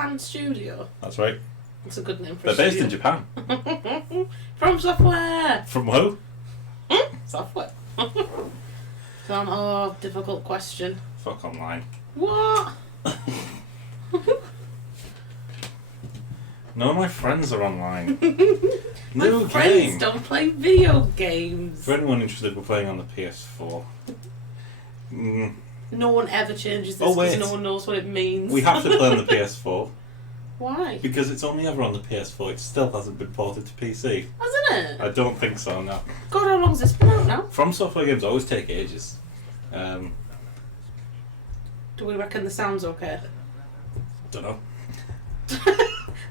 Japan studio. That's right. That's a good name for They're a based in studio. Japan. From software. From who? Software. Difficult question. Fuck online. What? None of my friends are online. My No friends game. don't play video games. For anyone interested, we're playing on the PS4. No one ever changes this Oh, because wait. no one knows what it means. We have to play on the PS4 Why? because it's only ever on the PS4. It still hasn't been ported to PC. Hasn't it? I don't think so, no. God, how long's this been out now? From Software games always take ages. Do we reckon the sound's okay? Don't know.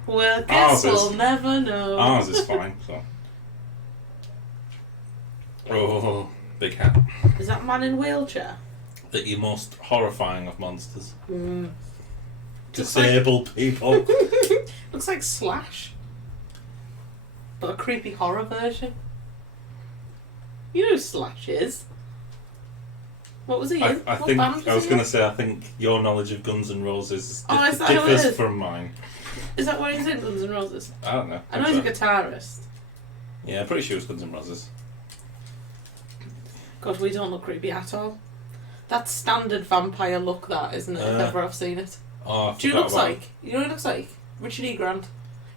Well, guess Ours is. we'll never know. Ours is fine, so. Oh, big hat. Is that man in wheelchair? The most horrifying of monsters. Mm. Disabled people. Looks like Slash. But a creepy horror version. You know who Slash is. What was he in? I What think band I was he going in? to say I think your knowledge of Guns N' Roses Is that who it differs is? from mine. Is that why he's in Guns N' Roses? I don't know. I know he's a guitarist. Yeah, I'm pretty sure it was Guns N' Roses. God, we don't look creepy at all. That's standard vampire look, that, isn't it? If ever I've seen it. Oh, I Do you know what he forgot looks about like? You know what he looks like? Richard E. Grant.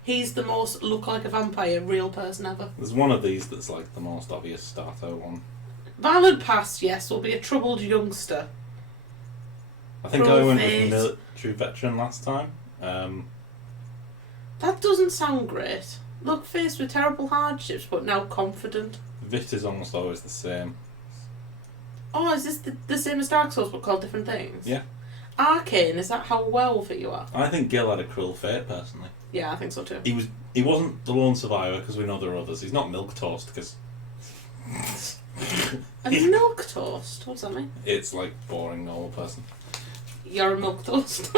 He's the most look like a vampire real person ever. There's one of these that's like the most obvious starter one. Violent past, yes, will be a troubled youngster. I think I went Profit. with military veteran last time. That doesn't sound great. Look, faced with terrible hardships, but now confident. Vit is almost always the same. Oh, is this the same as Dark Souls, but called different things? Yeah. Arcane, is that how well fit you are? I think Gil had a cruel fate, personally. Yeah, I think so too. He wasn't the lone survivor, because we know there are others. He's not milk toast, because... A milk toast? What does that mean? It's like boring normal person. You're a milk toast.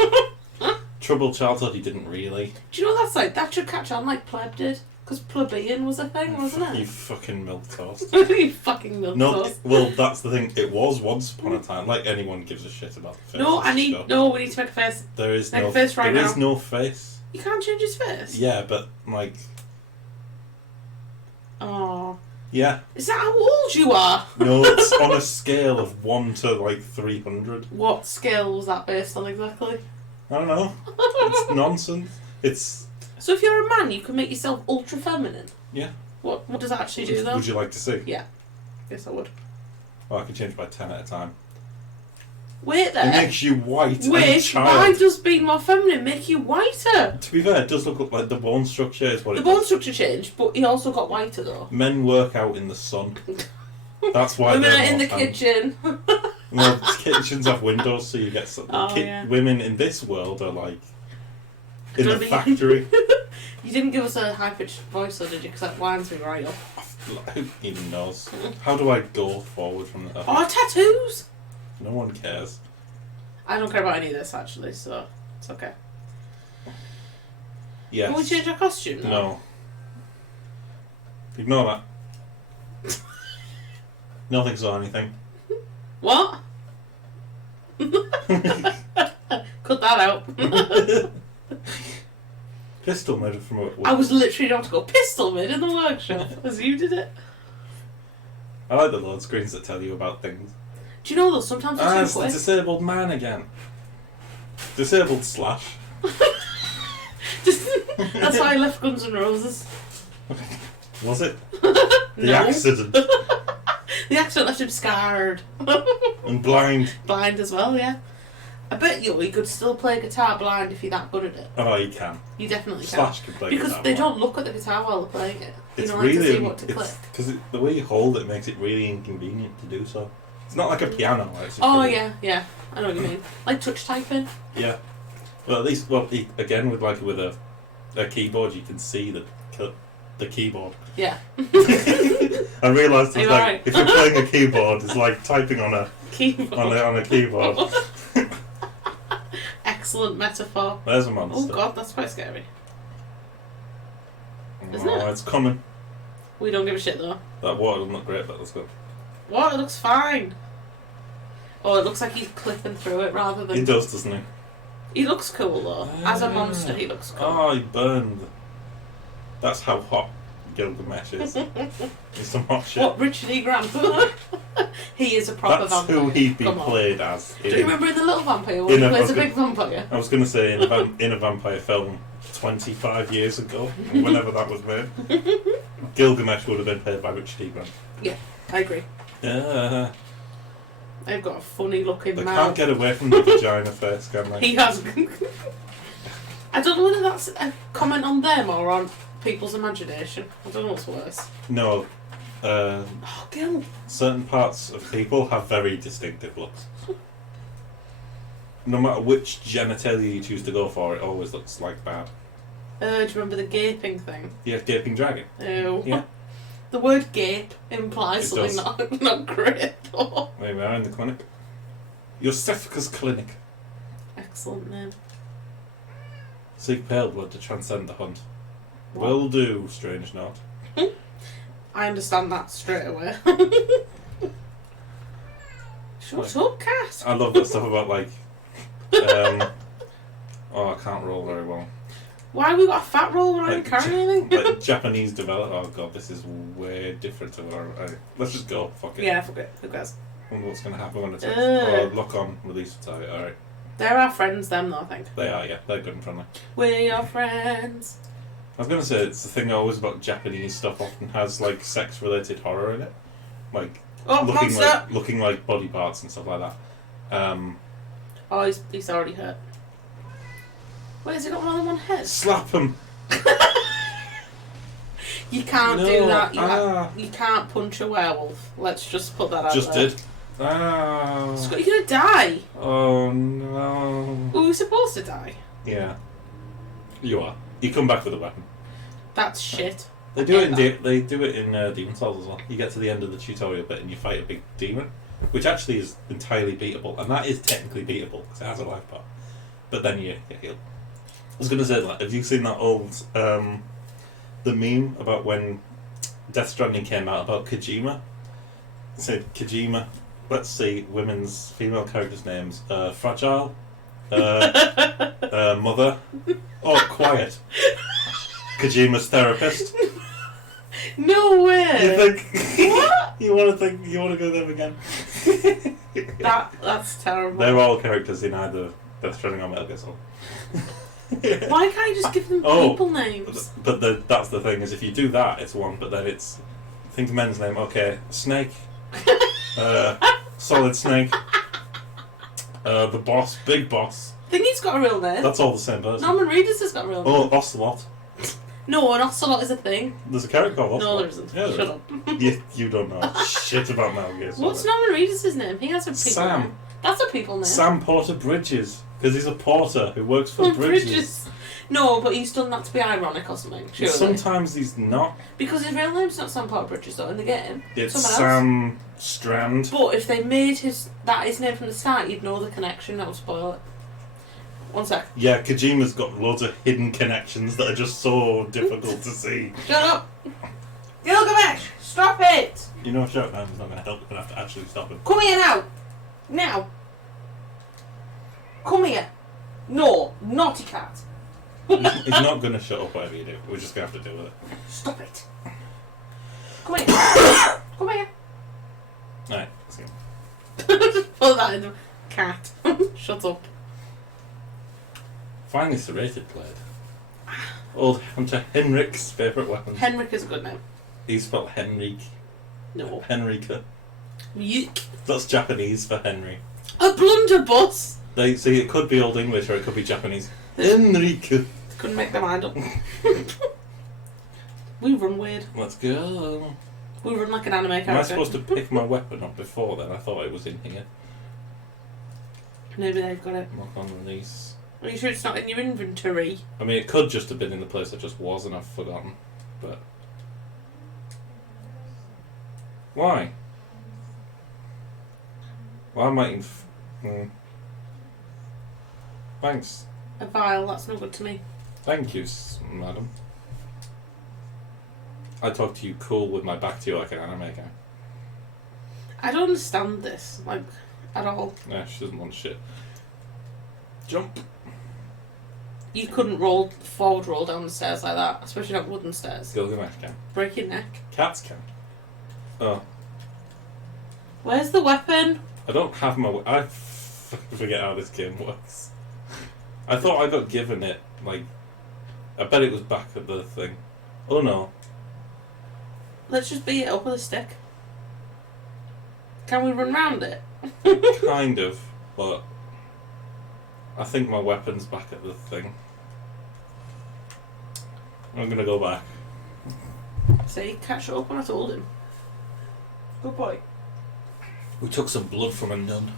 Troubled childhood, he didn't really. Do you know what that's like? That should catch on like pleb did. Because plebeian was a thing, wasn't You it? fucking milk toast. You fucking milk No, toast. well, that's the thing. It was once upon a time. Like, anyone gives a shit about the face. No, of the show. no, we need to make a face. There is Make no a face right there now. is no face. You can't change his face? Yeah, but, like... Oh. Yeah. Is that how old you are? No, it's on a scale of 1 to, like, 300. What scale was that based on exactly? I don't know. It's nonsense. It's... So if you're a man, you can make yourself ultra feminine. Yeah. What does that actually do, though? Would you like to see? Yeah. Yes, I would. Oh, I can change by 10 at a time. Wait It there. makes you white and Wait, child. why does being more feminine make you whiter? To be fair, it does look like the bone structure is what The it bone does. structure changed, but he also got whiter, though. Men work out in the sun. That's why Women they're are in more the tan. kitchen. Well, kitchens have windows, so you get some. Oh, yeah. Women in this world are like in Gonna the be- factory. You didn't give us a high-pitched voice, though, did you? Because that winds me right up. Who even knows? How do I go forward from that? Oh, tattoos! No one cares. I don't care about any of this, actually, so it's okay. Yes. Can we change our costume now? No. Ignore that. Nothing saw anything. What? Cut that out. Pistol made from a... I was literally about to go pistol made in the workshop as you did it. I like the load screens that tell you about things. Do you know though, sometimes Ah, it's it's too the quick. disabled man again. Disabled slash. That's why I left Guns N' Roses. Was it? The accident. The accident left him scarred. And blind. Blind as well, yeah. I bet you could still play guitar blind if you're that good at it. Oh, you can. You definitely can. Slash can play Because guitar they blind. don't look at the guitar while they're playing it. You It's know, like really to see what to click. because the way you hold it makes it really inconvenient to do so. It's not like a piano. It's Oh really- yeah. I know what you mean. Like touch typing. Yeah. Well, at least again with a keyboard, you can see the keyboard. Yeah. I realised Are you like alright? if you're playing a keyboard, it's like typing on a Keyboard. on a keyboard. Excellent metaphor. There's a Oh monster. god, that's quite scary. Isn't it? It's coming. We don't give a shit though. That water doesn't look great, but let's go. What? It looks fine. Oh, it looks like he's clipping through it rather than... He does, doesn't he? He looks cool though. As a monster, he looks cool. Oh, he burned. That's how hot Gilgamesh is. He's some hot shit. What, Richard E. Grant? He is a proper That's vampire. who he'd be Come on. played as. Do you remember in The Little Vampire when he plays a big vampire? I was going to say in a vampire film 25 years ago, whenever that was made, Gilgamesh would have been played by Richard E. Grant. Yeah, I agree. Yeah. They've got a funny looking They mouth. can't get away from the vagina face, can they? He has. I don't know whether that's a comment on them or on people's imagination. I don't know what's worse. No. Oh, Gil. Certain parts of people have very distinctive looks. No matter which genitalia you choose to go for, it always looks like that. Do you remember the gaping thing? Yeah, gaping dragon. Ew. Yeah. The word gape implies It something not great though. There we are in the clinic. Yosefka's clinic. Excellent name. Seek pale blood to transcend the hunt. What? Will do, strange not. I understand that straight away. Shut up, cat. I love that stuff about like oh, I can't roll very well. Why have we got a fat roll when I Like, don't carry anything? Like Japanese develop. Oh god, this is way different to what let's just go. Fuck it. Yeah, fuck it. Who cares? Wonder what's going to happen when it's lock on, release the target. Alright. They're our friends, them though, I think. They are, yeah. They're good and friendly. We're your friends. I was going to say, it's the thing always about Japanese stuff often has like sex related horror in it. Like Monster! looking like body parts and stuff like that. Oh, he's already hurt. Wait, has he got more than one head? Slap him! You can't No, do that. You can't punch a werewolf. Let's just put that out Just there. did. Ah. Scott, you're gonna die. Oh no. Were we supposed to die? Yeah. You are. You come back with a weapon. That's shit. They do it in they do it in Demon Souls as well. You get to the end of the tutorial bit and you fight a big demon, which actually is entirely beatable, and that is technically beatable because it has a life bar. But then you get healed. I was going to say, like, have you seen that old the meme about when Death Stranding came out about Kojima? It said Kojima. Let's see, women's female characters' names: Fragile, Mother, Quiet. Kojima's therapist. No way. You think? What? You want to go there again? That's terrible. They're all characters in either Death Stranding or Metal Gear Solid. Why can't you just give them people names? But that's the thing, is if you do that, it's one, but then it's... Think of men's name, okay, Snake. Solid Snake. The Boss, Big Boss. I think he's got a real name. That's all the same person. Norman Reedus has got a real name. Oh, Ocelot. No, an ocelot is a thing. There's a character called Ocelot. No, there isn't. Yeah, Shut up. You don't know shit about Metal Gear Solid. What's Norman Reedus' name? He has a people Sam. name. That's a people name. Sam Porter Bridges. Because he's a porter who works for Bridges. No, but he's done that to be ironic or something, surely. Sometimes he's not. Because his real name's not Sam Porter Bridges, though, in the game. It's Someone Sam else. Strand. But if they made his name from the start, you'd know the connection. That would spoil it. One sec. Yeah, Kojima's got loads of hidden connections that are just so difficult to see. Shut up! Gilgamesh! Stop it! You know, shut down is not going to help. You're going to have to actually stop him. Come here now! Now! Come here! No! Naughty cat! He's not going to shut up whatever you do. We're just going to have to deal with it. Stop it! Come here! Come here! Alright, let's go. Put that in the cat. Shut up. Finally, serrated blade. Old Hunter Henrik's favourite weapon. Henrik is a good name. He's spelled Henrik. No. Henrika. Yuck. That's Japanese for Henry. A blunderbuss! They see it could be Old English or it could be Japanese. Henrika. Couldn't make their mind up. We run weird. Let's go. We run like an anime character. Am I supposed to pick my weapon up before then? I thought it was in here. Maybe they've got it. Lock on release. Are you sure it's not in your inventory? I mean, it could just have been in the place I just was and I've forgotten. But... Why? Why am I in... Thanks. A vial, that's no good to me. Thank you, madam. I talk to you cool with my back to you like an anime guy. I don't understand this, like, at all. Yeah, she doesn't want shit. Jump. You couldn't forward roll down the stairs like that, especially not wooden stairs. Gilgamesh can. Break your neck. Cats can. Oh. Where's the weapon? I don't have my... I forget how this game works. I thought I got given it, like... I bet it was back at the thing. Oh no. Let's just beat it up with a stick. Can we run round it? Kind of, but... I think my weapon's back at the thing. I'm gonna go back. See, catch up when I told him. Good boy. We took some blood from a nun.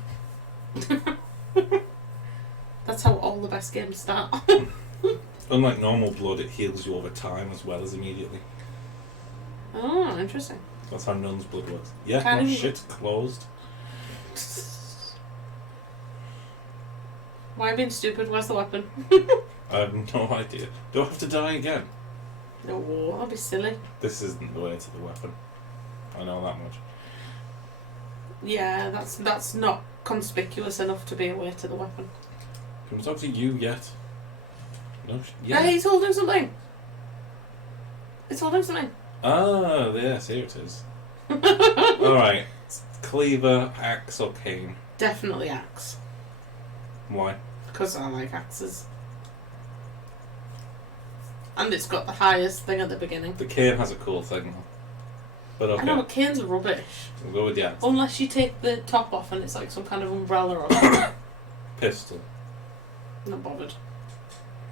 That's how all the best games start. Unlike normal blood, it heals you over time as well as immediately. Oh, interesting. That's how nun's blood works. Yeah, Can't no even- shit, closed. Why am I being stupid? Where's the weapon? I have no idea. Do I have to die again? No, that'd be silly. This isn't the way to the weapon. I know that much. Yeah, that's not conspicuous enough to be a way to the weapon. Can we talk to you yet? No? Hey, he's holding something! It's holding something. Ah, yes, here it is. Alright. Cleaver, axe, or cane? Definitely axe. Why? Because I like axes. And it's got the highest thing at the beginning. The cane has a cool thing. But okay. I know, but canes are rubbish. We'll go with the axe. Unless you take the top off and it's like some kind of umbrella or something. Pistol. Not bothered.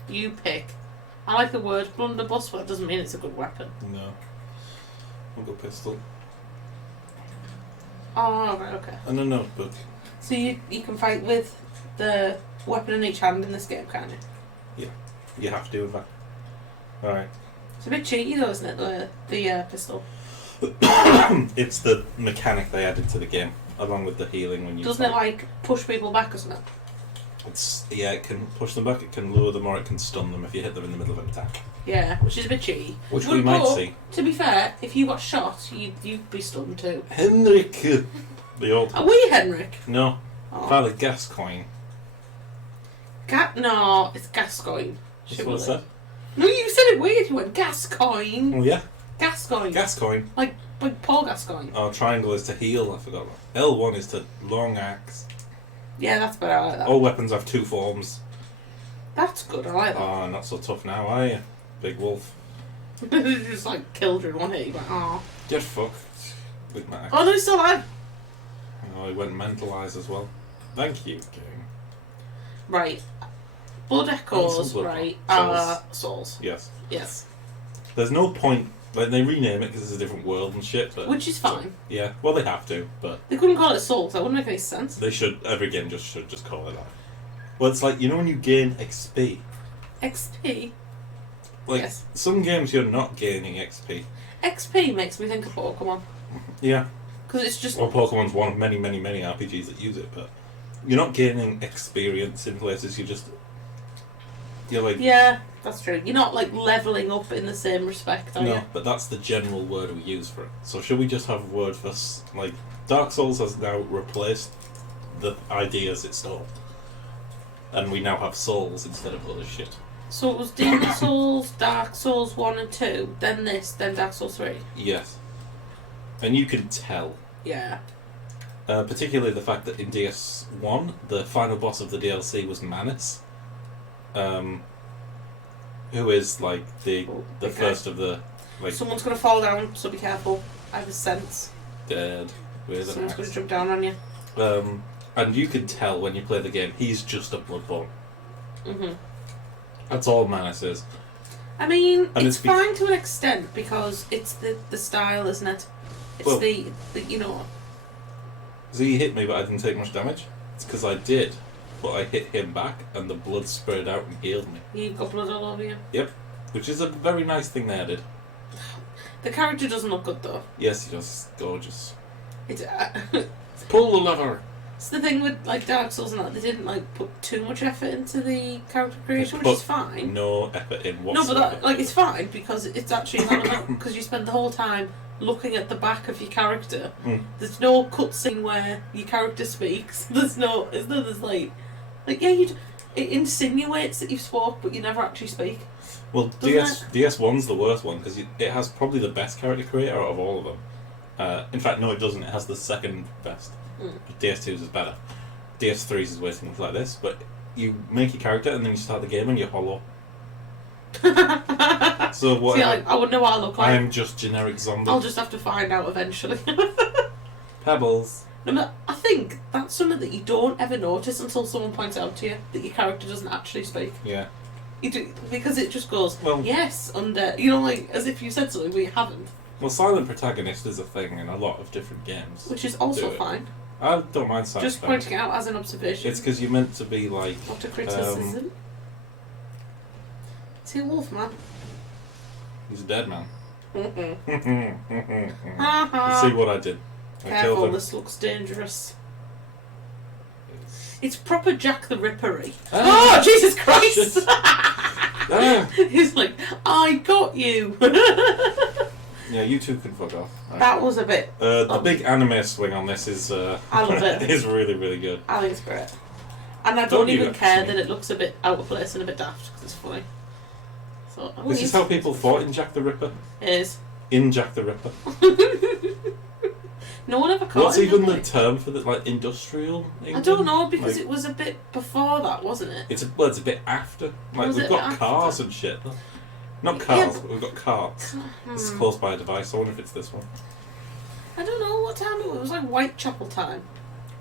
You pick. I like the word blunderbuss, but that doesn't mean it's a good weapon. No. We'll go pistol. Oh, right, okay. And a notebook. So you can fight with the weapon in each hand in this game, can't you? Yeah. You have to with that. Alright. It's a bit cheaty though, isn't it, the pistol? It's the mechanic they added to the game, along with the healing when you Doesn't it, like, push people back or something? Yeah, it can push them back, it can lure them, or it can stun them if you hit them in the middle of an attack. Yeah, which is a bit cheaty. Which we might But, see. to be fair, if you got shot, you'd be stunned too. Henrik! The old... Are we Henrik? No. Oh. Father Gascoigne. No, it's Gascoigne. That's what I said. No, you said it weird. You went Gascoigne. Oh yeah? Gascoigne. Gascoigne. Like Paul Gascoigne. Oh, triangle is to heal, I forgot that. L1 is to long axe. Yeah, that's better. I like that. All weapons have two forms. That's good. I like that. Oh, not so tough now, are you? Big wolf. You just like killed her in one hit. You went, oh. Get fucked with my axe. Oh no, he's still alive. Oh, he went mentalised as well. Thank you, game. Right. Blood And Echoes, some Bloodborne. right, Souls. are souls. Yes. Yes. There's no point. Like, they rename it because it's a different world and shit, but... Which is fine. Yeah, well, they have to, but... They couldn't call it souls. That wouldn't make any sense. They should... Every game should just call it that. Well, it's like, you know when you gain XP? XP? Like, Yes. some games you're not gaining XP. XP makes me think of Pokemon. Yeah. Because it's just... Well, Pokemon's one of many, many, many RPGs that use it, but... You're not gaining experience in places, you're like... Yeah, that's true. You're not like levelling up in the same respect, are No, you? but that's the general word we use for it. So should we just have a word for... Like, Dark Souls has now replaced the ideas it stole. And we now have souls instead of other shit. So it was Demon Souls, Dark Souls 1 and 2, then this, then Dark Souls 3. Yes. And you can tell. Yeah. Particularly the fact that in DS1, the final boss of the DLC was Manus. Who is, like, the Okay. first of the... Like, Someone's going to fall down, so be careful. I have a sense. dead with an Someone's going to axe. jump down on you. And you can tell when you play the game, he's just a Bloodborne. hmm That's all Manus is. I mean, And it's it's fine to an extent, because it's the style, isn't it? It's Well- the you know... So he hit me, but I didn't take much damage. It's because I did, but I hit him back, and the blood spread out and healed me. You've got blood all over you. Yep. Which is a very nice thing they added. The character doesn't look good, though. Yes, he does. Gorgeous. It's, Pull the lever! it's the thing with, like, Dark Souls and that, they didn't, like, put too much effort into the character creation, which put is fine. No effort in No, whatsoever. but that, like, it's fine, because it's actually relevant, because you spend the whole time looking at the back of your character. Mm. There's no cutscene where your character speaks. There's like yeah, It insinuates that you spoke, but you never actually speak. Well, DS1's the worst one because it has probably the best character creator out of all of them. In fact, no, it doesn't. It has the second best. But DS2's is better. DS3's is way things like this, but you make your character and then you start the game and you're hollow. So what? See, I wouldn't know what I look like. I'm just generic zombie. I'll just have to find out eventually. Pebbles. No, but I think that's something that you don't ever notice until someone points out to you that your character doesn't actually speak. Yeah. You do, because it just goes, well, yes, under, you know, like, as if you said something but you haven't. Well, silent protagonist is a thing in a lot of different games. Which is also fine. I don't mind silent just pointing it out as an observation. It's because you're meant to be like... Not a criticism. Is he a wolf man? He's a dead man. You Uh-huh. see what I did? Careful, this looks dangerous. It's proper Jack the Ripper-y. Oh, Jesus Christ! He's like, I got you! Yeah, you two can fuck off. Right. That was a bit... the big anime swing on this is... I love it. is really, really good. I think it's great. And I don't even care that it looks a bit out of place and a bit daft, because it's funny. So, this is how people fought in Jack the Ripper. It is. In Jack the Ripper. No one ever caught What's him, even the term for the, like, industrial England? I don't know, because it was a bit before that, wasn't it? It's a bit after. Like, we've got cars and shit. Not cars, but we've got carts. It's close by a device. I wonder if it's this one. I don't know what time it was. It was like Whitechapel time.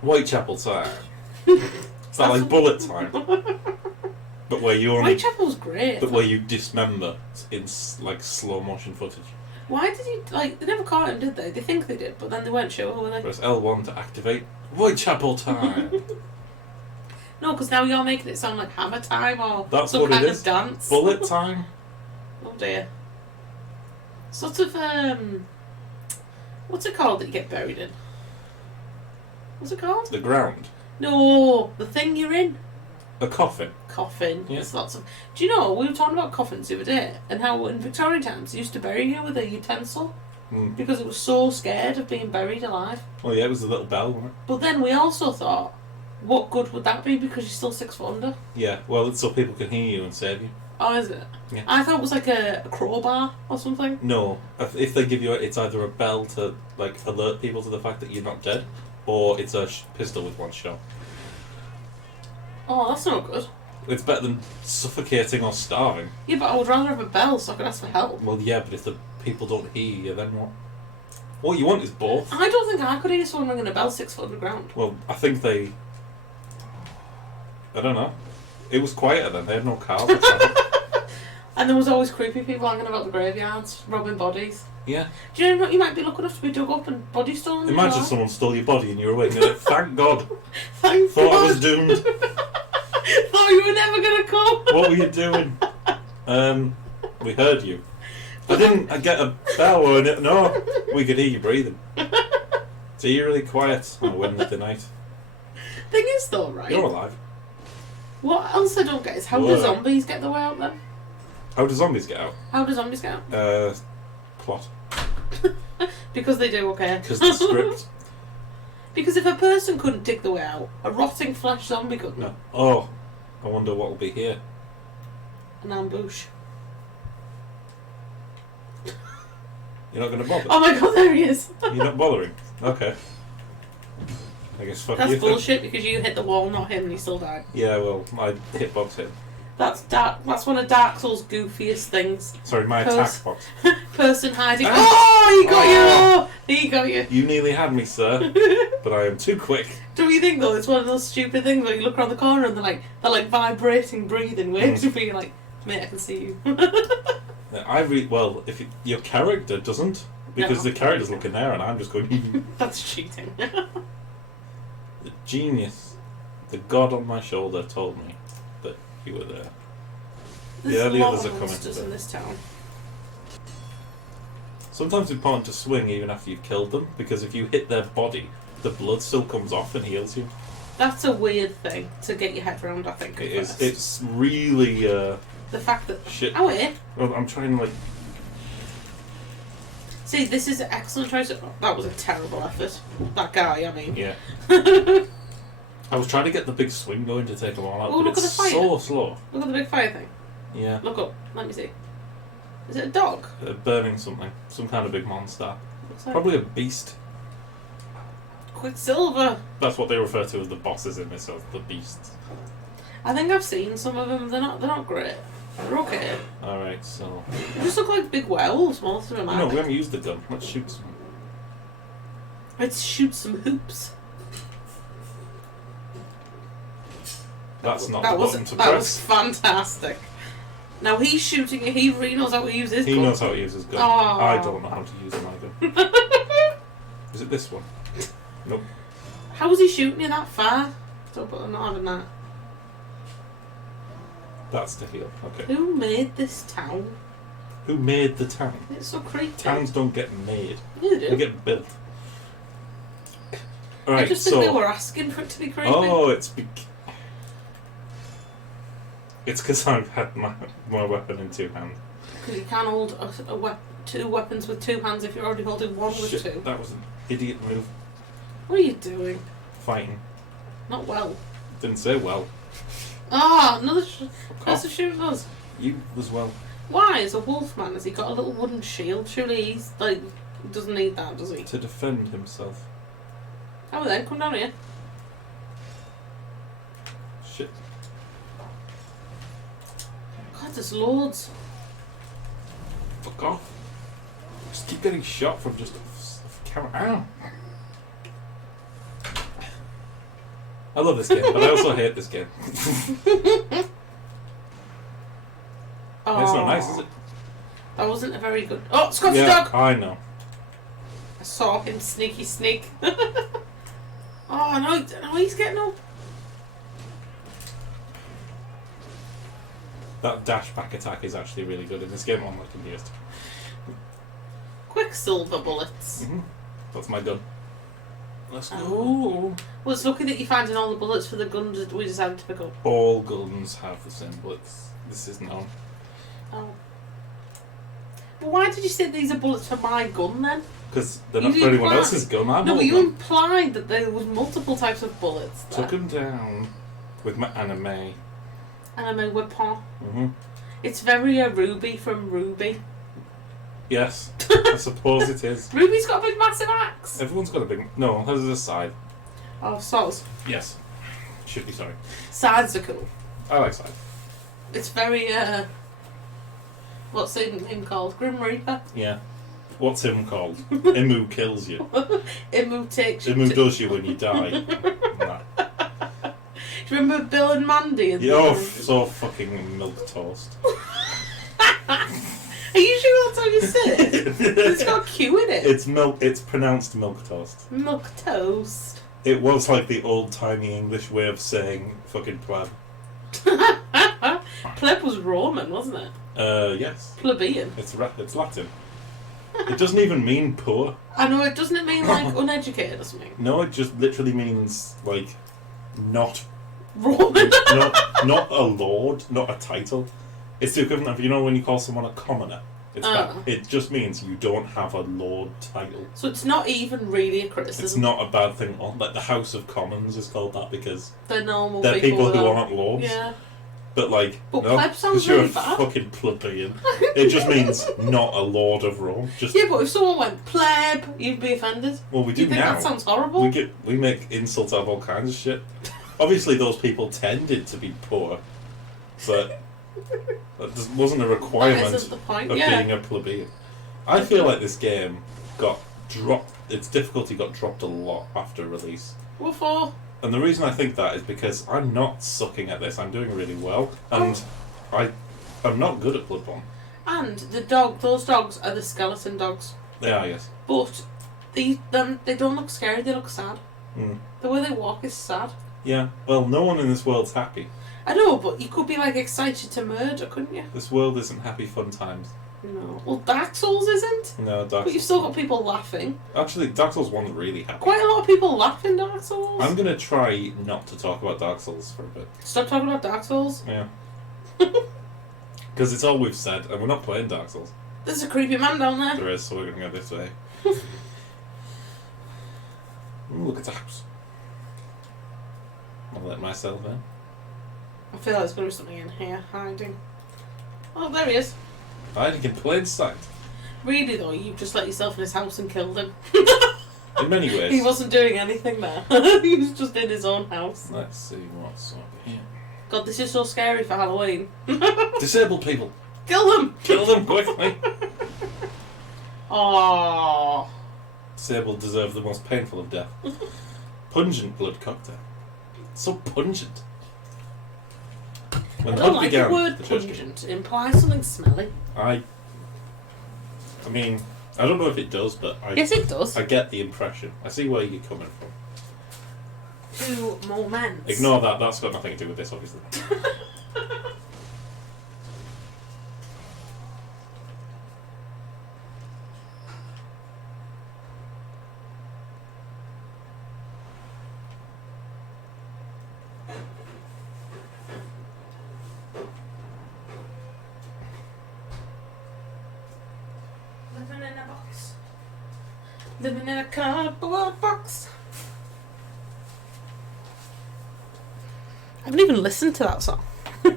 Whitechapel time. Is that like bullet time? But where you only... Whitechapel's great. But where you dismember in, like, slow motion footage. Why did he, like, they never caught him, did they? They think they did, but then they weren't sure, were they? Press L1 to activate Whitechapel time. No, because now you're making it sound like hammer time or That's some what kind it is. of dance. Bullet time. Oh dear. Sort of, what's it called that you get buried in? What's it called? The ground. No, the thing you're in. A coffin. Coffin. Yeah. There's lots of... Do you know, we were talking about coffins the other day, and how in Victorian times they used to bury you with a utensil because it was so scared of being buried alive. Well, yeah, it was a little bell, wasn't it? But then we also thought, what good would that be because you're still 6 foot under? Yeah, well, it's so people can hear you and save you. Oh, is it? Yeah. I thought it was like a crowbar or something. No, if they give you it's either a bell to, like, alert people to the fact that you're not dead, or it's a pistol with one shot. Oh, that's not good. It's better than suffocating or starving. Yeah, but I would rather have a bell so I could ask for help. Well, yeah, but if the people don't hear you, then what? What you want is both. I don't think I could hear someone ringing a bell 6 foot underground. Well, I think they... I don't know. It was quieter then. They had no cars. And there was always creepy people hanging about the graveyards, robbing bodies. Yeah. Do you know what? You might be lucky enough to be dug up and body stolen. Imagine someone stole your body and you were awake and you're like, thank God. Thank Thought God. I was doomed. Thought you were never going to come. What were you doing? We heard you. I didn't get a bell or anything. No, we could hear you breathing. It's eerily quiet on a Wednesday night. Thing is though, right? You're alive. What else I don't get is how do zombies get the way out then? How do zombies get out? How do zombies get out? Plot. Because they do, okay. Because the script. Because if a person couldn't dig the way out, a rotting flesh zombie couldn't. No. Oh, I wonder what will be here. An ambush. You're not going to bother? Oh my God, there he is. You're not bothering? Okay. I guess fuck That's you. bullshit because you hit the wall, not him, and he still died. Yeah, well, my hitbox hit. That's one of Dark Souls' goofiest things. Sorry, my attack box. Person hiding. Oh, he got you! He got you. You nearly had me, sir, but I am too quick. Do you think though it's one of those stupid things where you look around the corner and they're like vibrating, breathing waves of you, like, mate, I can see you. Well, if your character doesn't, because the character's looking there and I'm just going. That's cheating. The genius, the god on my shoulder told me that you were there. There's the a lot others of are coming monsters in this town. Sometimes it's important to swing even after you've killed them, because if you hit their body, the blood still comes off and heals you. That's a weird thing to get your head around, I think. It is. It's really. The fact that... Shit. Oh, wait. Well, I'm trying to, like... See, this is an excellent choice. That was a terrible effort. That guy, I mean. Yeah. I was trying to get the big swing going to take them all out, Oh, but look at it's the fire. so slow. Look at the big fire thing. Yeah. Look up. Let me see. Is it a dog? Burning something. Some kind of big monster. Looks like Probably a beast. Quicksilver. That's what they refer to as the bosses in this, as the beasts. I think I've seen some of them. They're not great. They're okay. Alright, so... They just look like big werewolves, most of them. No, we haven't used the gun. Let's shoot some. Let's shoot some hoops. That's not that the was button to that press. was fantastic. Now he's shooting it. He really knows how to use his He gun. knows how to use his gun. Aww. I don't know how to use my gun. Is it this one? Nope. How was he shooting you that far? I'm not having that. That's to heal. Okay. Who made this town? Who made the town? It's so creepy. Towns don't get made. Yeah, they They do. get built. I Alright, just think they were asking for it to be creepy. Oh, it's because I've had my weapon in two hands. Because you can't hold two weapons with two hands if you're already holding one with Shit, two. that was an idiot move. What are you doing? Fighting. Not well. Didn't say well. Ah, another Fuck person off. shooting us. You as well. Why? As a wolf man, has he got a little wooden shield? Surely he's like doesn't need that, does he? To defend himself. Oh, then come down here. Shit. God, there's loads. Fuck off. Just keep getting shot from just a camera. Ow. I love this game, but I also hate this game. Oh, It's not nice, is it? That wasn't a very good. Oh, Scottish Yeah, dog! I know. I saw him sneaky sneak. Oh no, he's getting up. That dash back attack is actually really good in this game, unlike in the Quicksilver bullets. That's my gun. Let's go. Oh. Well, it's lucky that you're finding all the bullets for the guns that we decided to pick up. All guns have the same bullets. This is known. Oh. But why did you say these are bullets for my gun then? Because they're You not for didn't anyone plan. else's gun. I'm No, all but you gun. implied that there was multiple types of bullets there. Took him down with my anime. Anime weapon. Mm-hmm. It's very Ruby from Ruby. Yes, I suppose it is. Ruby's got a big massive axe. Everyone's got a big... No, there's a side. Oh, soz. Yes. Should be, sorry. Sides are cool. I like side. It's very, what's him called? Grim Reaper? Yeah. What's him called? Imu kills you. Imu takes you Imu to... does you when you die. Nah. Do you remember Bill and Mandy? And You're so fucking milk toast. Are you sure that's how you say it? It's got Q in it. It's milk. It's pronounced milk toast. Milk toast. It was like the old-timey English way of saying fucking pleb. Pleb was Roman, wasn't it? Yes. Plebeian. It's Latin. It doesn't even mean poor. I know, it doesn't it mean like uneducated or something? No, it just literally means like not Roman. not a lord, not a title. It's the equivalent of, you know, when you call someone a commoner. It's that. It just means you don't have a lord title. So it's not even really a criticism. It's not a bad thing. Like the House of Commons is called that because They're normal they're people who though. aren't lords. Yeah. But like, But no, pleb sounds because you're really a bad. fucking plebeian. It just means not a lord of Rome. Just Yeah, but if someone went pleb, you'd be offended. well, we do You think now. that sounds horrible? We make insults out of all kinds of shit. Obviously, those people tended to be poor, but that just wasn't a That requirement isn't the point, of yeah. being a plebeian. I feel like this game got dropped. Its difficulty got dropped a lot after release. What for? And the reason I think that is because I'm not sucking at this. I'm doing really well, and I'm not good at Bloodborne. And those dogs are the skeleton dogs. They are, yes. But they don't look scary, they look sad. Mm. The way they walk is sad. Yeah. Well, no one in this world's happy. I know, but you could be like excited to murder, couldn't you? This world isn't happy fun times. No. Well, Dark Souls isn't. No, Dark But you've Souls. still got people laughing. Actually, Dark Souls 1's really happy. Quite a lot of people laugh in Dark Souls. I'm gonna try not to talk about Dark Souls for a bit. Stop talking about Dark Souls. Yeah. Because it's all we've said, and we're not playing Dark Souls. There's a creepy man down there. There is, so we're gonna go this way. Ooh, look, it's a house. I'll let myself in. I feel like there's going to be something in here hiding. Oh, there he is. Hiding in plain sight. Really though, you just let yourself in his house and killed him. In many ways. He wasn't doing anything there. He was just in his own house. Let's see what's over here. God, this is so scary for Halloween. Disabled people. Kill them! Kill them quickly. Aww. Disabled deserve the most painful of death. Pungent blood cocktail. So pungent. When I the don't hunt like began, the word the church pungent. It implies something smelly. I mean, I don't know if it does, but Yes, it does. I get the impression. I see where you're coming from. 2 moments. Ignore that. That's got nothing to do with this, obviously. Living in a box. Living in a cardboard box. I haven't even listened to that song. Do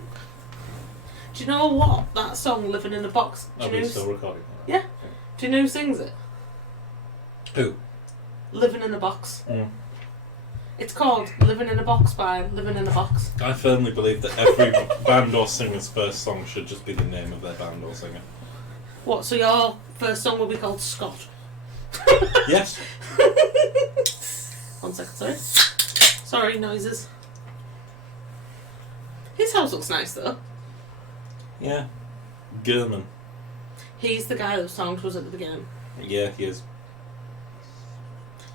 you know what? That song, Living in a Box. Do Are you we know still recording? Yeah. Do you know who sings it? Who? Living in a Box. Mm. It's called Living in a Box by Living in a Box. I firmly believe that every band or singer's first song should just be the name of their band or singer. What, so your first song will be called Scott? Yes. 1 second, sorry. Sorry, noises. His house looks nice though. Yeah. German. He's the guy that song was at the beginning. Yeah, he is.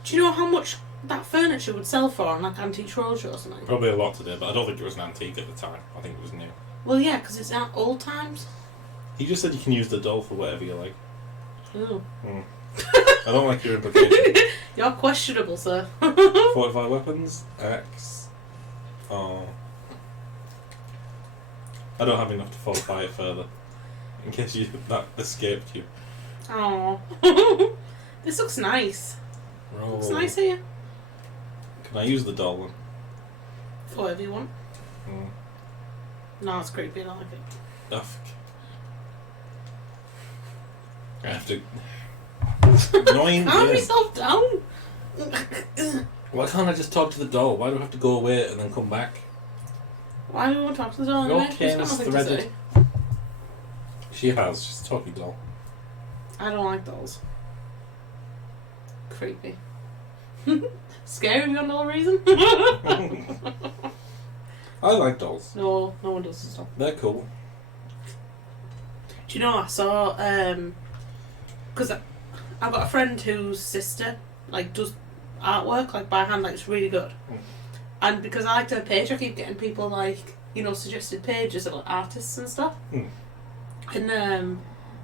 Do you know how much that furniture would sell for on like Antique Roadshow or something? Probably a lot to do, but I don't think it was an antique at the time. I think it was new. Well, yeah, because it's at old times. He just said you can use the doll for whatever you like. Ooh. Mm. I don't like your implication. You're questionable, sir. 45 weapons, axe. Oh. I don't have enough to fortify it further. In case that escaped you. Oh. This looks nice. Roll. Looks nice here. Can I use the doll one? For whatever you want. Mm. No, it's creepy. I don't like it. Duff. I have to. Annoying. Calm game. yourself down. Why can't I just talk to the doll? Why do I have to go away and then come back? Why do you want to talk to the doll? Your anyway? She's got cane is nothing to threaded. say. She has. She's a talking doll. I don't like dolls. Creepy. Scary beyond all reason. I like dolls. No one does this stuff. They're cool. Do you know I saw because I've got a friend whose sister like does artwork like by hand, like it's really good. Mm. And because I liked her page, I keep getting people like suggested pages of like, artists and stuff. Mm. And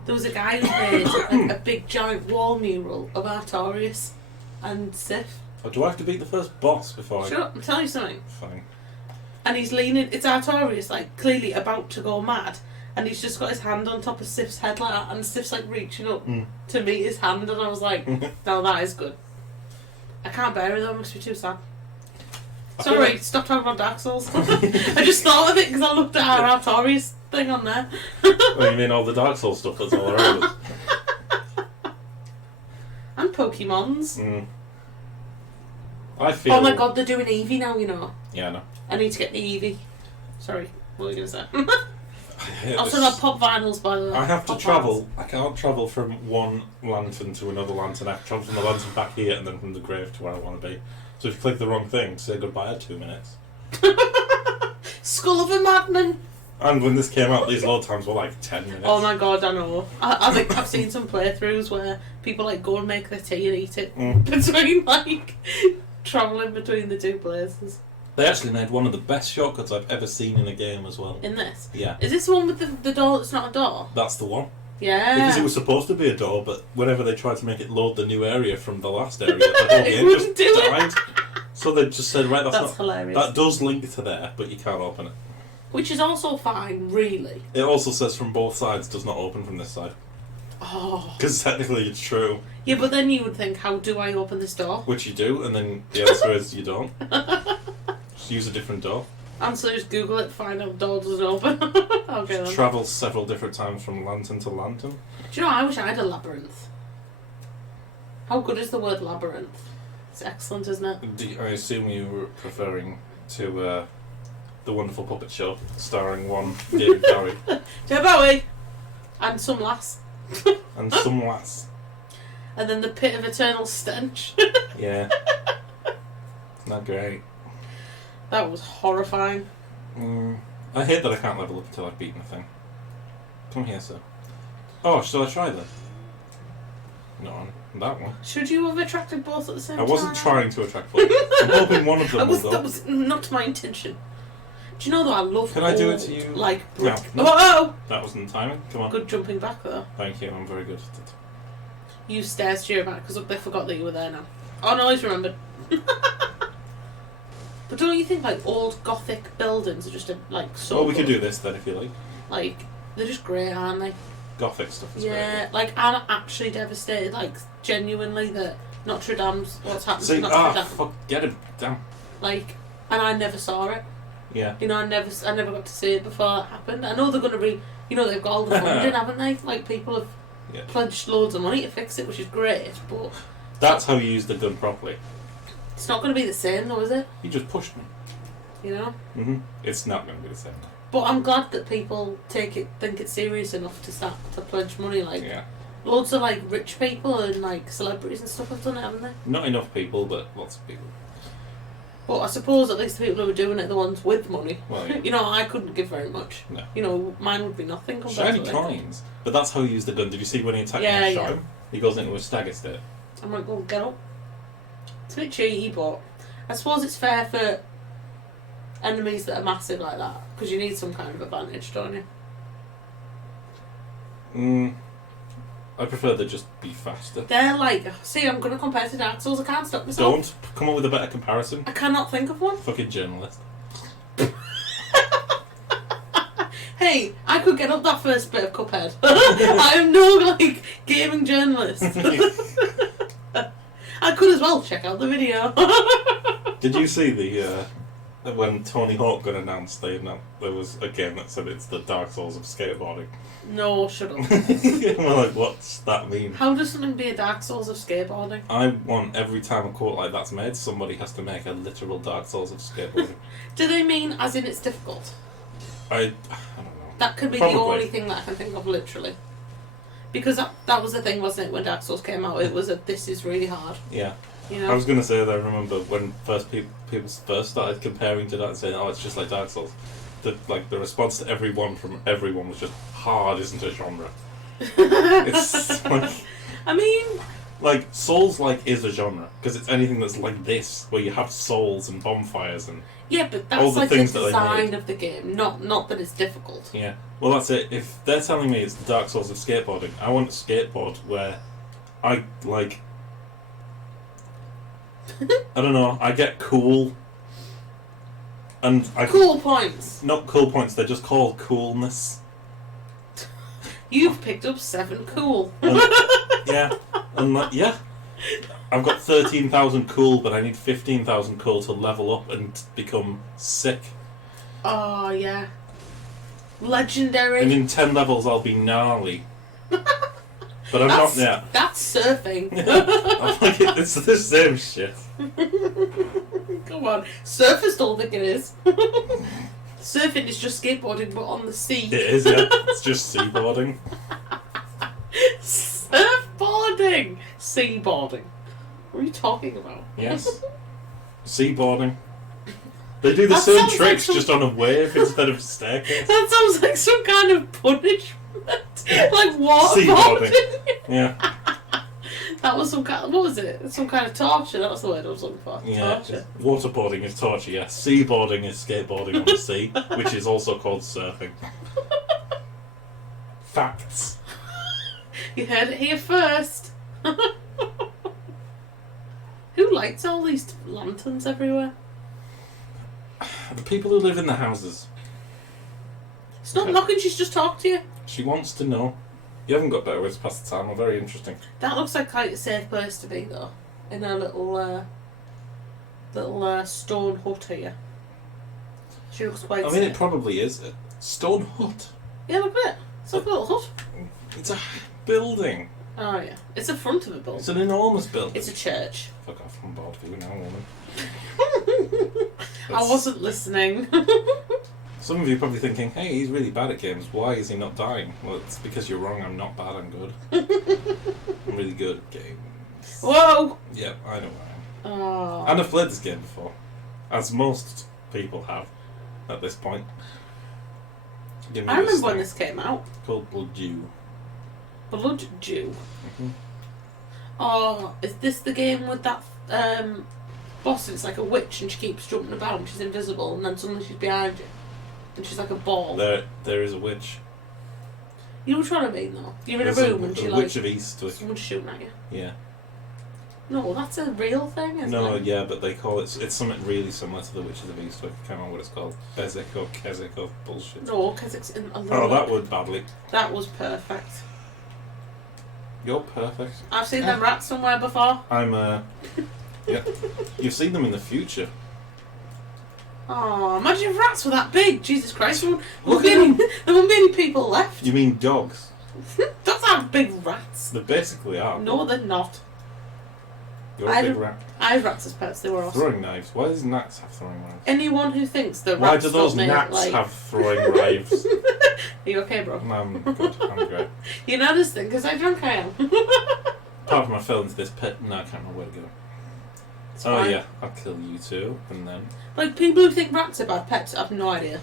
there was a guy who made like, a big giant wall mural of Artorias and Sif. Oh, do I have to beat the first boss before Shut up! I'm telling you something. Fine. And he's leaning. It's Artorias like clearly about to go mad. And he's just got his hand on top of Sif's head like that, and Sif's like reaching up to meet his hand, and I was like, no, that is good. I can't bear it though, it must be too sad. Sorry, stop talking about Dark Souls. I just thought of it because I looked at our Artorias thing on there. Well, you mean all the Dark Souls stuff that's all around us? And Pokemons. Mm. I feel... Oh my god, they're doing Eevee now, you know. Yeah, I know. I need to get the Eevee. Sorry, what were you going to say? I Also got pop vinyls by the way. I have to Pop travel. vinyls. I can't travel from one lantern to another lantern. I have to travel from the lantern back here and then from the grave to where I want to be. So if you click the wrong thing, say goodbye at 2 minutes. Skull of a Madman. And when this came out, these load times were like 10 minutes. Oh my god, I know. I think I've seen some playthroughs where people like go and make their tea and eat it between like travelling between the two places. They actually made one of the best shortcuts I've ever seen in a game as well. In this? Yeah. Is this the one with the door that's not a door? That's the one. Yeah. Because it was supposed to be a door, but whenever they tried to make it load the new area from the last area, the whole It game wouldn't just do it. died. So they just said, right, that's not... hilarious. That does link to there, but you can't open it. Which is also fine, really. It also says from both sides, does not open from this side. Oh. Because technically it's true. Yeah, but then you would think, how do I open this door? Which you do, and then the answer is you don't. Just use a different door. And so just Google it, find out the door doesn't open. Okay then. Travel several different times from lantern to lantern. Do you know, I wish I had a labyrinth. How good is the word labyrinth? It's excellent, isn't it? I assume you were referring to the wonderful puppet show starring one David Bowie. David Bowie! And some lass. And some lass. And then the pit of eternal stench. Yeah. Not great. That was horrifying. I hate that I can't level up until I've beaten a thing. Come here, sir. Oh, shall I try that? Not on that one. Should you have attracted both at the same I time? wasn't trying to attract both. I'm hoping one of them will go. That was not my intention. Do you know that I love Can I do it to you? Like brick. No. Oh! That wasn't the timing. Come on. Good jumping back though. Thank you, I'm very good at it. You stairs cheer back because they forgot that you were there now. Oh no, he's remembered. But don't you think like old Gothic buildings are just like so? Well, we good? can do this then if you like. Like they're just great, aren't they? Gothic stuff is Yeah, like I'm actually devastated, like genuinely that Notre Dame's what's happened See, to Notre Dame. fuck, get him, damn. Like, and I never saw it. Yeah. You know, I never got to see it before it happened. I know they're going to be, you know, they've got all the funding, haven't they? Like people have pledged loads of money to fix it, which is great. But that's how you use the gun properly. it's not going to be the same, though, is it? You just pushed me. You know. It's not going to be the same. But I'm glad that people think it serious enough to start to pledge money. Like, loads of like rich people and like celebrities and stuff have done it, haven't they? Not enough people, but lots of people. But I suppose at least the people who are doing it are the ones with money. Well, yeah. You know, I couldn't give very much. No. You know, mine would be nothing compared Shiny to it. coins. But that's how you use the gun. Did you see when he attacked Yeah, me and shot yeah. him? He goes into a stagger state. I'm like, well, get up. It's a bit cheaty, but I suppose it's fair for enemies that are massive like that, because you need some kind of advantage, don't you? I prefer they just be faster. They're like, see, I'm going to compare to Dark Souls, I can't stop myself. Don't come up with a better comparison. I cannot think of one. Fucking journalist. Hey, I could get up that first bit of Cuphead. I am no, like, gaming journalist. I could as well check out the video. Did you see the when Tony Hawk got announced? There was a game that said it's the Dark Souls of skateboarding. No, shut up. We're like, what's that mean? How does something be a Dark Souls of skateboarding? I want every time a quote like that's made, somebody has to make a literal Dark Souls of skateboarding. Do they mean as in it's difficult? I don't know. That could be Probably. the only thing that I can think of, literally. Because that was the thing, wasn't it, when Dark Souls came out? It was that this is really hard. Yeah. You know? I was going to say that I remember when people first started comparing to that and saying, oh, it's just like Dark Souls. The response to everyone was just, hard isn't a genre. It's like... I mean... Like, Souls-like is a genre, because it's anything that's like this, where you have souls and bonfires and... Yeah, but all that's the like the things that they design made. of the game, not that it's difficult. Yeah. Well, that's it. If they're telling me it's the Dark Souls of skateboarding, I want a skateboard where I, like... I don't know, I get cool. And I... Cool points! Not cool points, they're just called coolness. You've picked up 7 cool. Yeah. And like, yeah. I've got 13,000 cool, but I need 15,000 cool to level up and become sick. Oh, yeah. Legendary. And in 10 levels I'll be gnarly. But I'm not yet. That's surfing. I'm like, it's the same shit. Come on. Surfers don't think it is. Surfing is just skateboarding, but on the sea. It is, yeah. It's just seaboarding. Surfboarding! Seaboarding. What are you talking about? Yes. Seaboarding. They do the That same sounds tricks like just on a wave instead of a staircase. That sounds like some kind of punishment. Like Seaboarding. waterboarding. Yeah. That was some kind. What was it? Some kind of torture. That was the word I was looking for. Yeah. Torture. Waterboarding is torture, yeah. Seaboarding is skateboarding on the sea, which is also called surfing. Facts. You heard it here first. Who lights all these lanterns everywhere? The people who live in the houses. Stop knocking. She's just talked to you. She wants to know. You haven't got better ways to pass the time. Very interesting. That looks like quite a safe place to be, though. In a little stone hut here. She looks quite I mean, sick. it probably is. A stone hut. Yeah, look at it. It's like a little hut. It's a building. Oh, yeah. It's the front of a building. It's an enormous building. It's a church. Fuck off, I'm bored of you now, woman. I wasn't listening. Some of you are probably thinking, hey, he's really bad at games. Why is he not dying? Well, it's because you're wrong. I'm not bad. I'm good. I'm really good at games. Whoa! Yeah, I know I am. Oh. And I've played this game before. As most people have at this point. I remember when this came out. Called Blood Dew. Blood Dew? Mm-hmm. Oh, is this the game with that boss? It's like a witch and she keeps jumping about and she's invisible and then suddenly she's behind you. And she's like a ball. There is a witch. You know which one I mean though? You're in There's a room and she a like... Witch of Eastwick. Someone's shooting at you. Yeah. No, that's a real thing, isn't it? No, yeah, but they call it... It's something really similar to the Witches of Eastwick. I can't remember what it's called. Bezek or Keswick or bullshit. No, because it's in a Oh, that would badly. That was perfect. You're perfect. I've seen them rats somewhere before. I'm, yeah. You've seen them in the future. Oh, imagine if rats were that big. Jesus Christ. There wouldn't be any people left. You mean dogs? Dogs aren't big rats. They basically are. No, they're not. You're a big rat. I had rats as pets. They were awesome. Throwing knives. Why does gnats have throwing knives? Anyone who thinks that Why rats do those don't make, gnats like... have throwing knives? Are you okay, bro? I'm good. I'm great. You know this thing, because how drunk I am. Apart from I fell into this pit, no, I can't remember where to go. It's Oh fine. yeah, I'll kill you too, and then... Like, people who think rats are bad pets have no idea.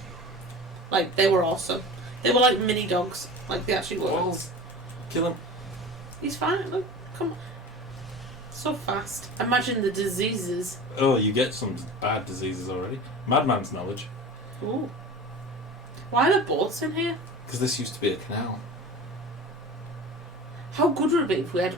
Like, they were awesome. They were like mini dogs. Like, they actually were. Oh. Kill him. He's fine. Look, come on. So fast. Imagine the diseases. Oh, you get some bad diseases already. Madman's knowledge. Ooh. Why are there boats in here? Because this used to be a canal. How good would it be if we had,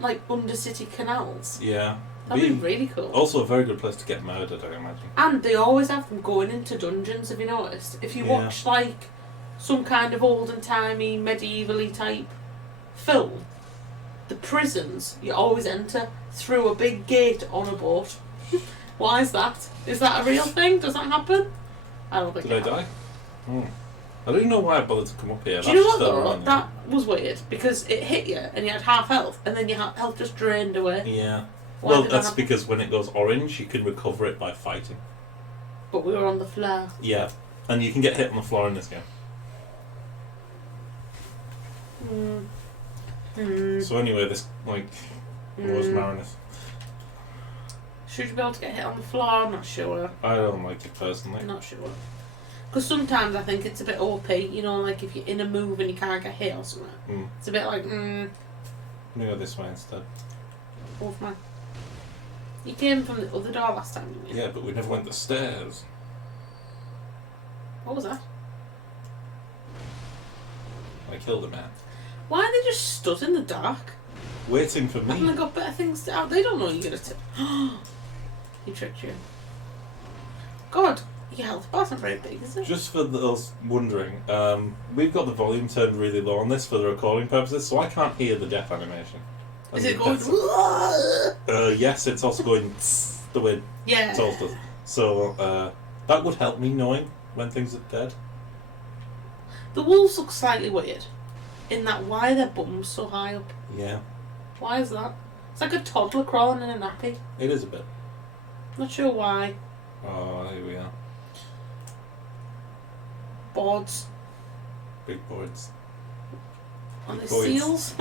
like, undercity canals? Yeah. That'd be really cool. Also a very good place to get murdered, I imagine. And they always have them going into dungeons, have you noticed? If you Yeah. watch, like, some kind of olden-timey, medieval-y type film, the prisons you always enter through a big gate on a boat. Why is that? Is that a real thing? Does that happen? I don't think Did I it die? I don't even know why I bothered to come up here. Do you know what though? That was weird because it hit you and you had half health and then your health just drained away. Yeah. Why Well, did that that's happen? because when it goes orange, you can recover it by fighting. But we were on the floor. Yeah. And you can get hit on the floor in this game. So anyway, this, like, was Marinus. Should you be able to get hit on the floor? I'm not sure. I don't like it personally. I'm not sure. Because sometimes I think it's a bit OP, you know, like if you're in a move and you can't get hit or something. It's a bit like, I'm gonna go this way instead. off man. You came from the other door last time, didn't you? Yeah, but we never went the stairs. What was that? I killed a man. Why are they just stood in the dark? Waiting for Haven't they me. got better things to out? They don't know you're gonna He tricked you. God, your health bar's not very big, is it? Just for those wondering, we've got the volume turned really low on this for the recording purposes, so I can't hear the death animation. Is it going? Yes, it's also going the way Yeah. it always does. So that would help me knowing when things are dead. The wolves look slightly weird. In that, why are their bums so high up? Yeah, Why is that? It's like a toddler crawling in a nappy. it is a bit. Not sure why. Oh, here we are. Boards. Big boards. Are they Big boards. seals?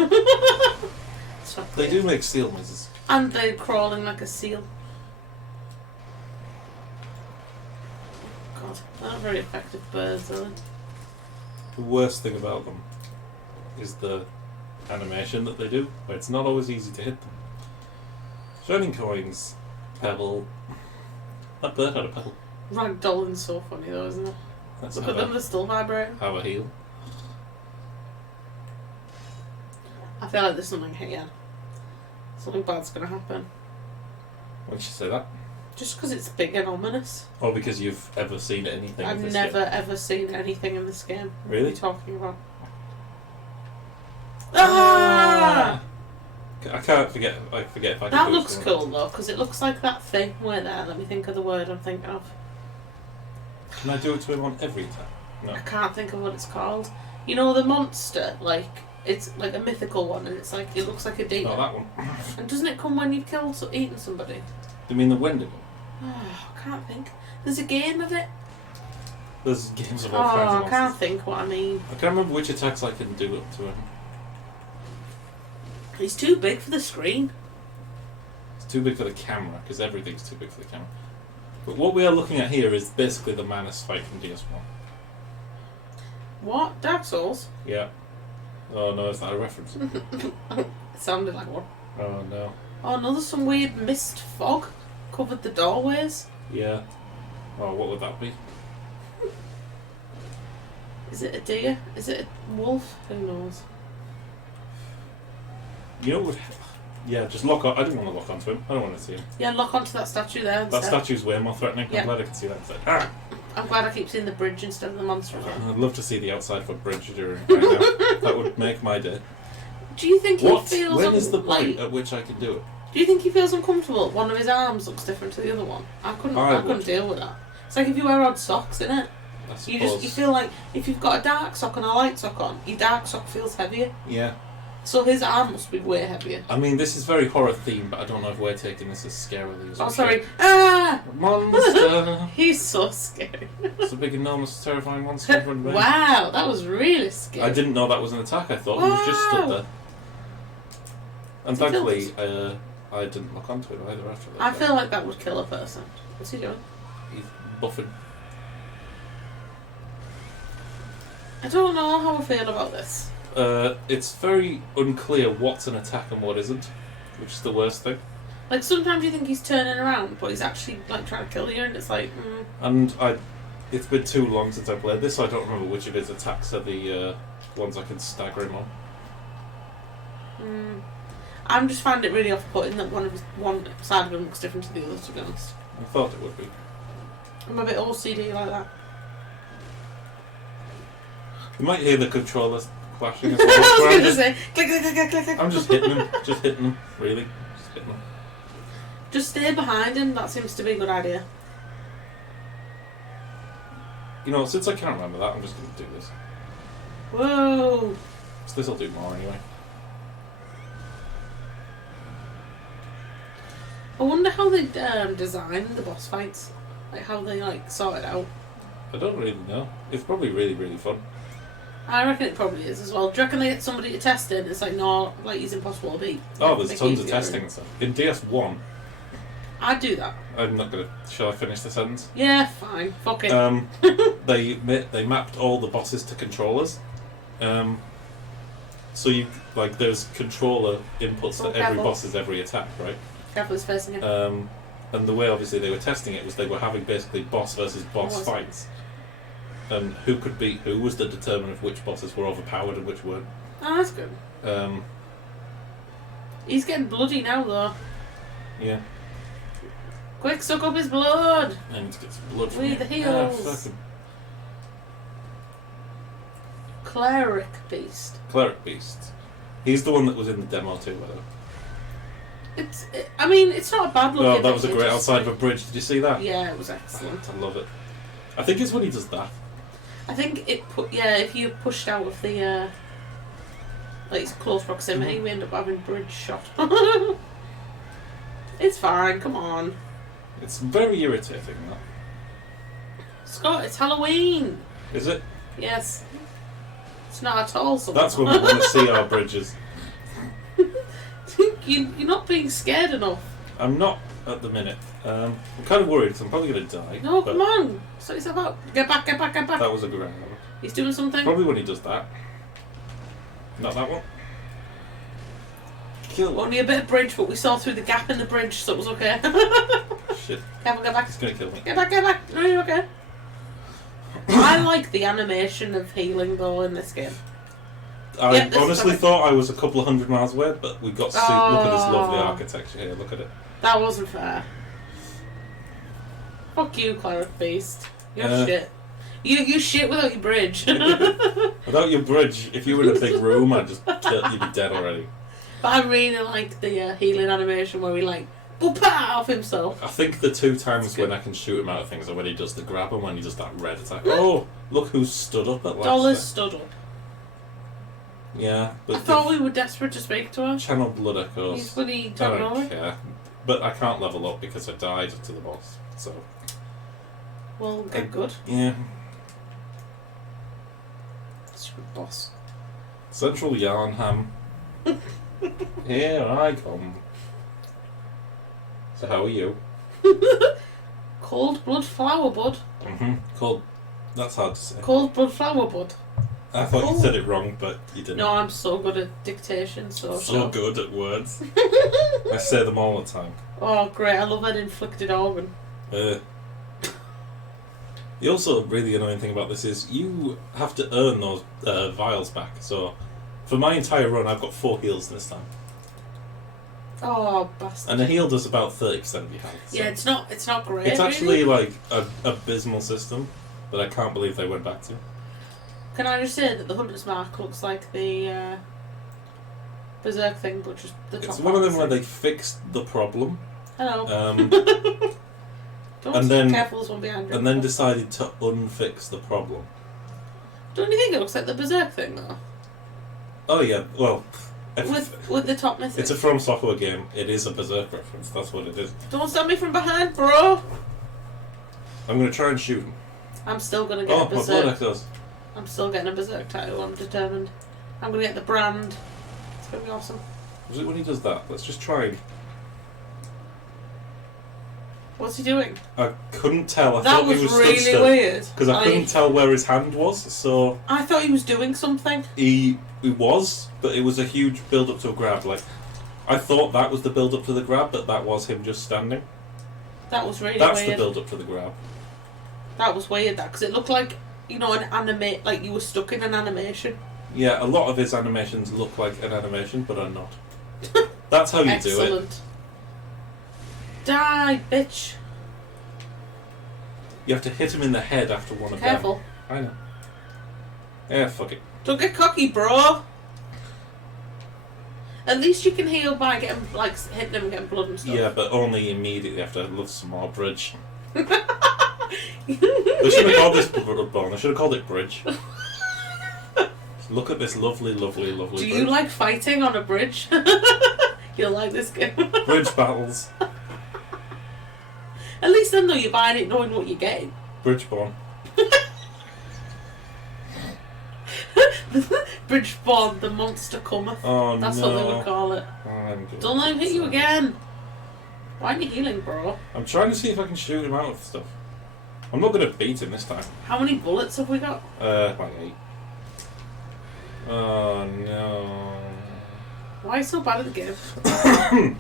Stop They it. do make seal noises. And they're crawling like a seal. God, they're not very effective birds, are they? The worst thing about them is the animation that they do, where it's not always easy to hit them. Shining coins, pebble. That bird had a pebble. Ragdolling's so funny though, isn't it? That's Look how at them, they're still vibrating. Have a heel. I feel like there's something here. Something bad's gonna happen. Why'd you say that? Just because it's big and ominous. Or because you've ever seen anything of I've this never game? ever seen anything in this game. Really? What are you talking about? Ah! I can't forget. I forget if I can That do looks something. cool though, because it looks like that thing. Where there? Let me think of the word I'm thinking of. Can I do it to him on every attack? No. I can't think of what it's called. You know the monster, like it's like a mythical one, and it's like it looks like a demon. Oh, that one. And doesn't it come when you've eaten somebody? You mean the Wendigo? Oh, I can't think. There's a game of it. There's games of all kinds of Oh, I monsters. can't think what I mean. I can't remember which attacks I can do up to him. He's too big for the screen. It's too big for the camera, because everything's too big for the camera. But what we are looking at here is basically the Manus fight from DS1. What? Dark Souls? Yeah. Oh no, is that a reference? It sounded like one. Oh no. Oh no, there's some weird mist fog covered the doorways. Yeah. Oh, what would that be? Is it a deer? Is it a wolf? Who knows? You know what? Yeah, just lock on. I don't want to lock onto him. I don't want to see him. Yeah, lock onto that statue there That instead. statue's way more threatening. Yeah. I'm glad I can see that. It's like, ah! I'm glad I keep seeing the bridge instead of the monster as well. I'd love to see the outside of a bridge during right now. That would make my day. Do you think he What? feels When is the point like, at which I can do it? do you think he feels uncomfortable? One of his arms looks different to the other one. I couldn't would. deal with that. It's like if you wear odd socks, innit? I suppose. You feel like if you've got a dark sock and a light sock on, your dark sock feels heavier. Yeah. So his arm must be way heavier. I mean, this is very horror themed, but I don't know if we're taking this as scarily as Oh, we sorry. should. Ah! Monster! He's so scary. It's a big, enormous, terrifying monster in front of me. Wow, that was really scary. I didn't know that was an attack. I thought he was just stood there. And Did he kill thankfully, I didn't lock onto it either after that. I feel like that would kill a person. What's he doing? He's buffing. I don't know how I feel about this. It's very unclear what's an attack and what isn't, which is the worst thing. Like, sometimes you think he's turning around, but he's actually, like, trying to kill you, and it's like, And it's been too long since I played this, so I don't remember which of his attacks are the ones I can stagger him on. I'm just finding it really off-putting that one side of him looks different to the other, to be honest. I thought it would be. I'm a bit OCD like that. You might hear the controllers clashing as well. I was where I'm going to just- say, click, click, click, click, click. I'm just hitting him, really. Just hitting him. Just stay behind him, that seems to be a good idea. You know, since I can't remember that, I'm just going to do this. Whoa! So this will do more anyway. I wonder how they designed the boss fights. Like, how they, like, sort it out. I don't really know. It's probably really, really fun. I reckon it probably is as well. Do you reckon they get somebody to test it and it's like, no, like, he's impossible to beat? Oh, Like, there's make tons it of easier. testing and stuff. In DS1, I'd do that. I'm not going to... Shall I finish the sentence? Yeah, fine. Fuck it. They mapped all the bosses to controllers. So you... Like, there's controller inputs to every careful. boss's every attack, right? Careful, he's facing him. And the way, obviously, they were testing it was they were having basically boss versus boss Was it? fights. And who could beat who was the determinant of which bosses were overpowered and which weren't. Oh, that's good. He's getting bloody now, though. Yeah. Quick, suck up his blood! I need to get some blood from With you. the heels. Fucking Cleric Beast. Cleric Beast. He's the one that was in the demo too, by the way. I mean, it's not a bad looking. Oh, that was a thing, great it's just outside of like- a bridge. Did you see that? Yeah, it was excellent. I love it. I think it's when he does that. I think if you pushed out of the like close proximity, we end up having bridge shot. It's fine. Come on, It's very irritating, that. Scott. It's Halloween. Is it? Yes. It's not at all. That's when we want to see our bridges. You're not being scared enough. I'm not at the minute. I'm kind of worried because I'm probably going to die. No, but come on. Sort yourself out. Get back, get back, get back. That was a grab. He's doing something. Probably when he does that. Not that one. Kill. Only a bit of bridge, but we saw through the gap in the bridge, so it was okay. Shit. Careful, get back. He's going to kill me. Get back, get back. No, you're okay. I like the animation of healing, though, in this game. I Yeah, this is honestly perfect. thought I was a couple of 100 miles away, but we got to see. Look at this lovely Oh. architecture here. Look at it. That wasn't fair. Fuck you, Cleric Beast. You're shit. You shit without your bridge. Without your bridge, if you were in a big room, I'd just kill you'd be dead already. But I really like the healing animation where we like Whoop-ah off himself. I think the 2 times when I can shoot him out of things are when he does the grab and when he does that red attack. Oh, look who's stood up at last. Dollar's stood up. Yeah, but I thought we were desperate to speak to her. Channel Blood Echoes. He's bloody I don't don't know. care. But I can't level up because I died to the boss. So. Well, get good. Yeah. Stupid boss. Central Yarnham. Here I come. So how are you? Cold blood flower bud. Cold. That's hard to say. Cold blood flower bud. I thought you said it wrong, but you didn't. No, I'm so good at dictation, So good at words. I say them all the time. Oh, great. I love an inflicted organ. The also really annoying thing about this is you have to earn those vials back. So for my entire run, I've got 4 heals this time. Oh, bastard. And a heal does about 30% of your health. So Yeah, it's not great. it's actually really. like an abysmal system that I can't believe they went back to. Can I just say that the Hunter's Mark looks like the Berserk thing, but just the top It's one of them where thing. they fixed the problem. Hello. And then careful, there's one behind you. and then decided to unfix the problem. Don't you think it looks like the Berserk thing though? Oh yeah, well, With the top mythic. it's a From Software game. It is a Berserk reference. That's what it is. Don't stab me from behind, bro. I'm gonna try and shoot him. I'm still gonna get Oh, a my blood Berserk. echoes. I'm still getting a Berserk title. I'm determined. I'm gonna get the brand. It's gonna be awesome. Was it when he does that? Let's just try and... What's he doing? I couldn't tell. I That thought was he was really stood still. weird. Because I couldn't tell where his hand was, so... I thought he was doing something. He was, but it was a huge build-up to a grab. Like, I thought that was the build-up to the grab, but that was him just standing. That was really That's weird. the build-up to the grab. That was weird, that, because it looked like, you know, an anime, like you were stuck in an animation. Yeah, a lot of his animations look like an animation, but are not. That's how you do it. Excellent. Die, bitch. You have to hit him in the head after one of Careful. them. I know. Yeah, fuck it. Don't get cocky, bro. At least you can heal by getting, like, hitting him and getting blood and stuff. Yeah, but only immediately after I love some more bridge. They should have called this Bloodborne. They should have called it Bridge. Look at this lovely, lovely, lovely Do bridge. you like fighting on a bridge? You'll like this game. Bridge battles. At least then, though, you're buying it knowing what you're getting. Bridgeborne. Bridgeborne, the monster cometh. Oh, That's no. what they would call it. I'm good. Don't let him hit you again. Why aren't you healing, bro? I'm trying to see if I can shoot him out of stuff. I'm not going to beat him this time. How many bullets have we got? Like 8. Oh, no. Why are you so bad at the game?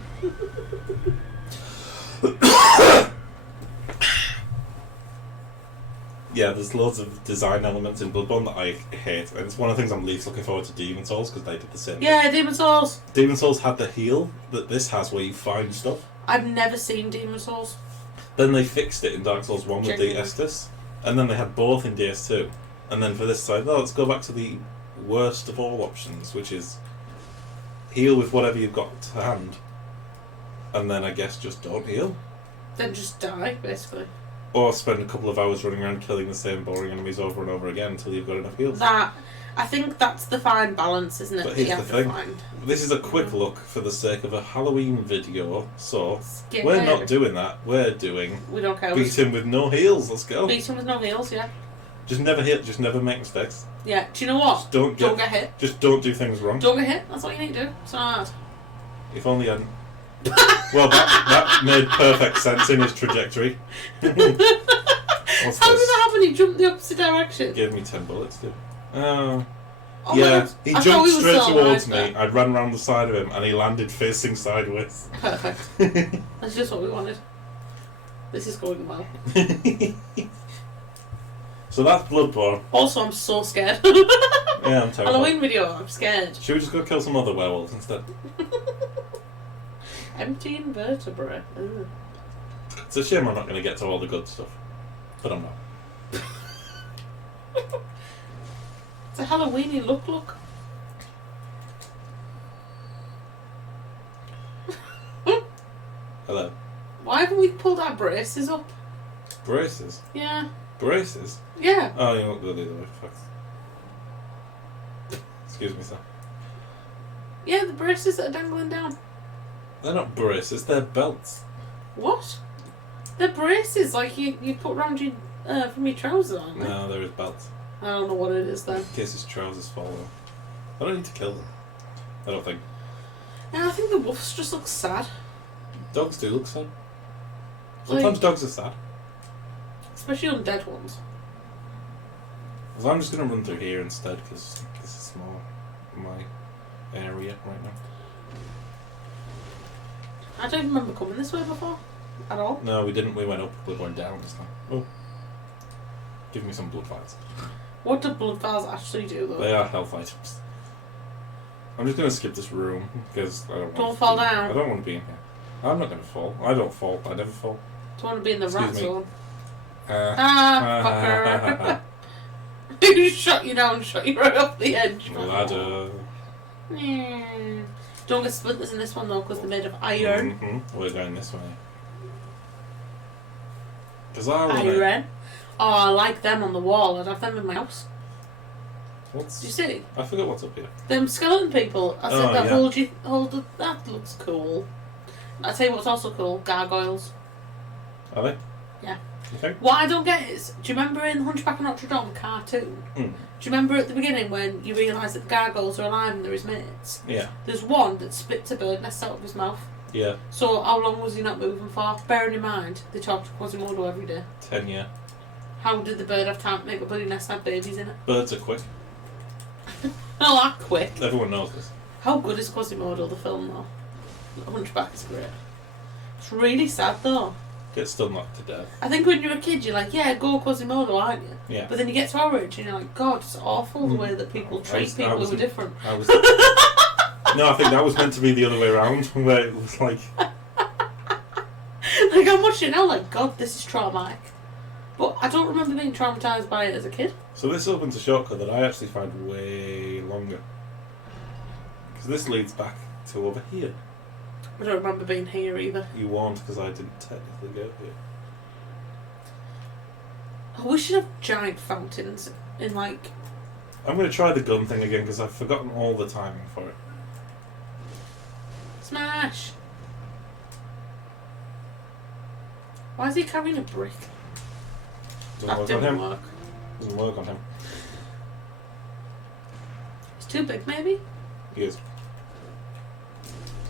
Yeah, there's loads of design elements in Bloodborne that I hate, and it's one of the things I'm least looking forward to Demon Souls, because they did the same. Yeah, Demon Souls. Demon Souls had the heal that this has, where you find stuff. I've never seen Demon Souls. Then they fixed it in Dark Souls 1 with Genuinely. the Estus, and then they had both in DS2. And then for this side, no, let's go back to the worst of all options, which is heal with whatever you've got to hand, and then I guess just don't heal. Then just die, basically. Or spend a couple of hours running around killing the same boring enemies over and over again until you've got enough heals. I think that's the fine balance, isn't it? But that you here's have the to thing. find. This is a quick look for the sake of a Halloween video, so Scared. we're not doing that. We're doing We don't care. beat him with no heals. Let's go. Beat him with no heals, yeah. Just never hit. Just never make mistakes. Yeah. Do you know what? Just don't get hit. Just don't do things wrong. Don't get hit. That's all you need to do. It's not hard. If only I hadn't. Well, that made perfect sense in his trajectory. What's How did this? that happen? He jumped the opposite direction. Gave me 10 bullets, dude. Oh. Oh, Yeah, man, he I thought jumped we were straight still towards alive me. I ran around the side of him, and he landed facing sideways. Perfect. That's just what we wanted. This is going well. So that's Bloodborne. Also, I'm so scared. Yeah, I'm terrified. Halloween video, I'm scared. Should we just go kill some other werewolves instead? Empty invertebrate. Ugh. It's a shame I'm not going to get to all the good stuff. But I'm not. It's a Halloweeny look. Hello. Why haven't we pulled our braces up? Braces? Yeah. Braces? Yeah. Oh, you won't go the other way. Fuck. Excuse me, sir. Yeah, the braces that are dangling down. They're not braces, they're belts. What? They're braces, like you put around your, from your trousers, aren't they? No, there is belts. I don't know what it is then. In case his trousers fall off. I don't need to kill them. I don't think. Yeah, I think the wolves just look sad. Dogs do look sad. Sometimes dogs are sad. Especially undead ones. So I'm just going to run through here instead, because this is more my area right now. I don't even remember coming this way before. At all. No, we didn't. We went up. We went down this time. Oh. Give me some blood files. What do blood files actually do, though? They are health items. I'm just going to skip this room, because I don't fall down. I don't want to be in here. I'm not going to fall. I don't fall. I never fall. Do you want to be in the rat zone? Fucker. Who shot you down, shot you right off the edge? Ladder. Don't get splinters in this one though, because they're made of iron. Mm-hmm. We're going this way. Because I want iron? Oh, I like them on the wall. I'd have them in my house. What's... Do you see? I forget what's up here. Them skeleton people. I said that yeah. hold it. That looks cool. I tell you what's also cool: gargoyles. Are they? Yeah. You think? What I don't get is, do you remember in Hunchback of Notre Dame cartoon? Do you remember at the beginning when you realise that the gargoyles are alive and they're his mates? Yeah. There's one that spits a bird nest out of his mouth. Yeah. So how long was he not moving for? Bearing in mind, they talk to Quasimodo every day. 10 years. How did the bird have time to make a bloody nest and have babies in it? Birds are quick. Not that quick. Everyone knows this. How good is Quasimodo, the film, though? Hunchback is great. It's really sad, though. Get stung like to death. I think when you're a kid, you're like, yeah, go Quasimodo, aren't you? Yeah. But then you get to our age and you're like, God, it's awful the way that people treat people who are different. No, I think that was meant to be the other way around, where it was like... Like, I'm watching it now, like, God, this is traumatic. But I don't remember being traumatised by it as a kid. So this opens a shortcut that I actually find way longer. Because this leads back to over here. I don't remember being here either. You won't, because I didn't technically go here. Oh, we should have giant fountains in, like... I'm going to try the gun thing again, because I've forgotten all the timing for it. Smash! Why is he carrying a brick? That didn't work. Doesn't work on him. It's too big, maybe? He is.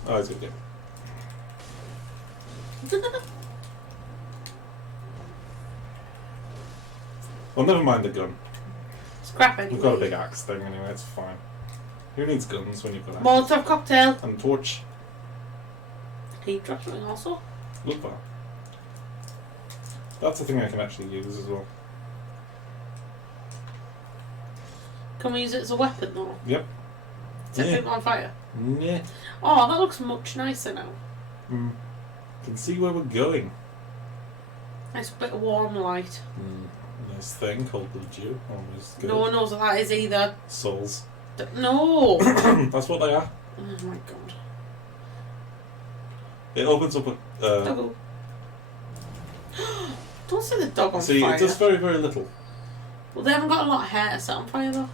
Oh, he's good. Well, never mind the gun. Scrap anyway. We've got a big axe thing anyway, it's fine. Who needs guns when you've got axes? Molotov cocktail. And torch. Can you drop something also? Look that. That's a thing I can actually use as well. Can we use it as a weapon though? Yep. Set people on fire? Yeah. Oh, that looks much nicer now. Can see where we're going. Nice bit of warm light. Nice thing called the Jew. Always good. No one knows what that is either. Souls. No! That's what they are. Oh my god. It opens up a... Doggo. Don't say the dog on see, fire. it does very, very little. Well, they haven't got a lot of hair to set on fire though.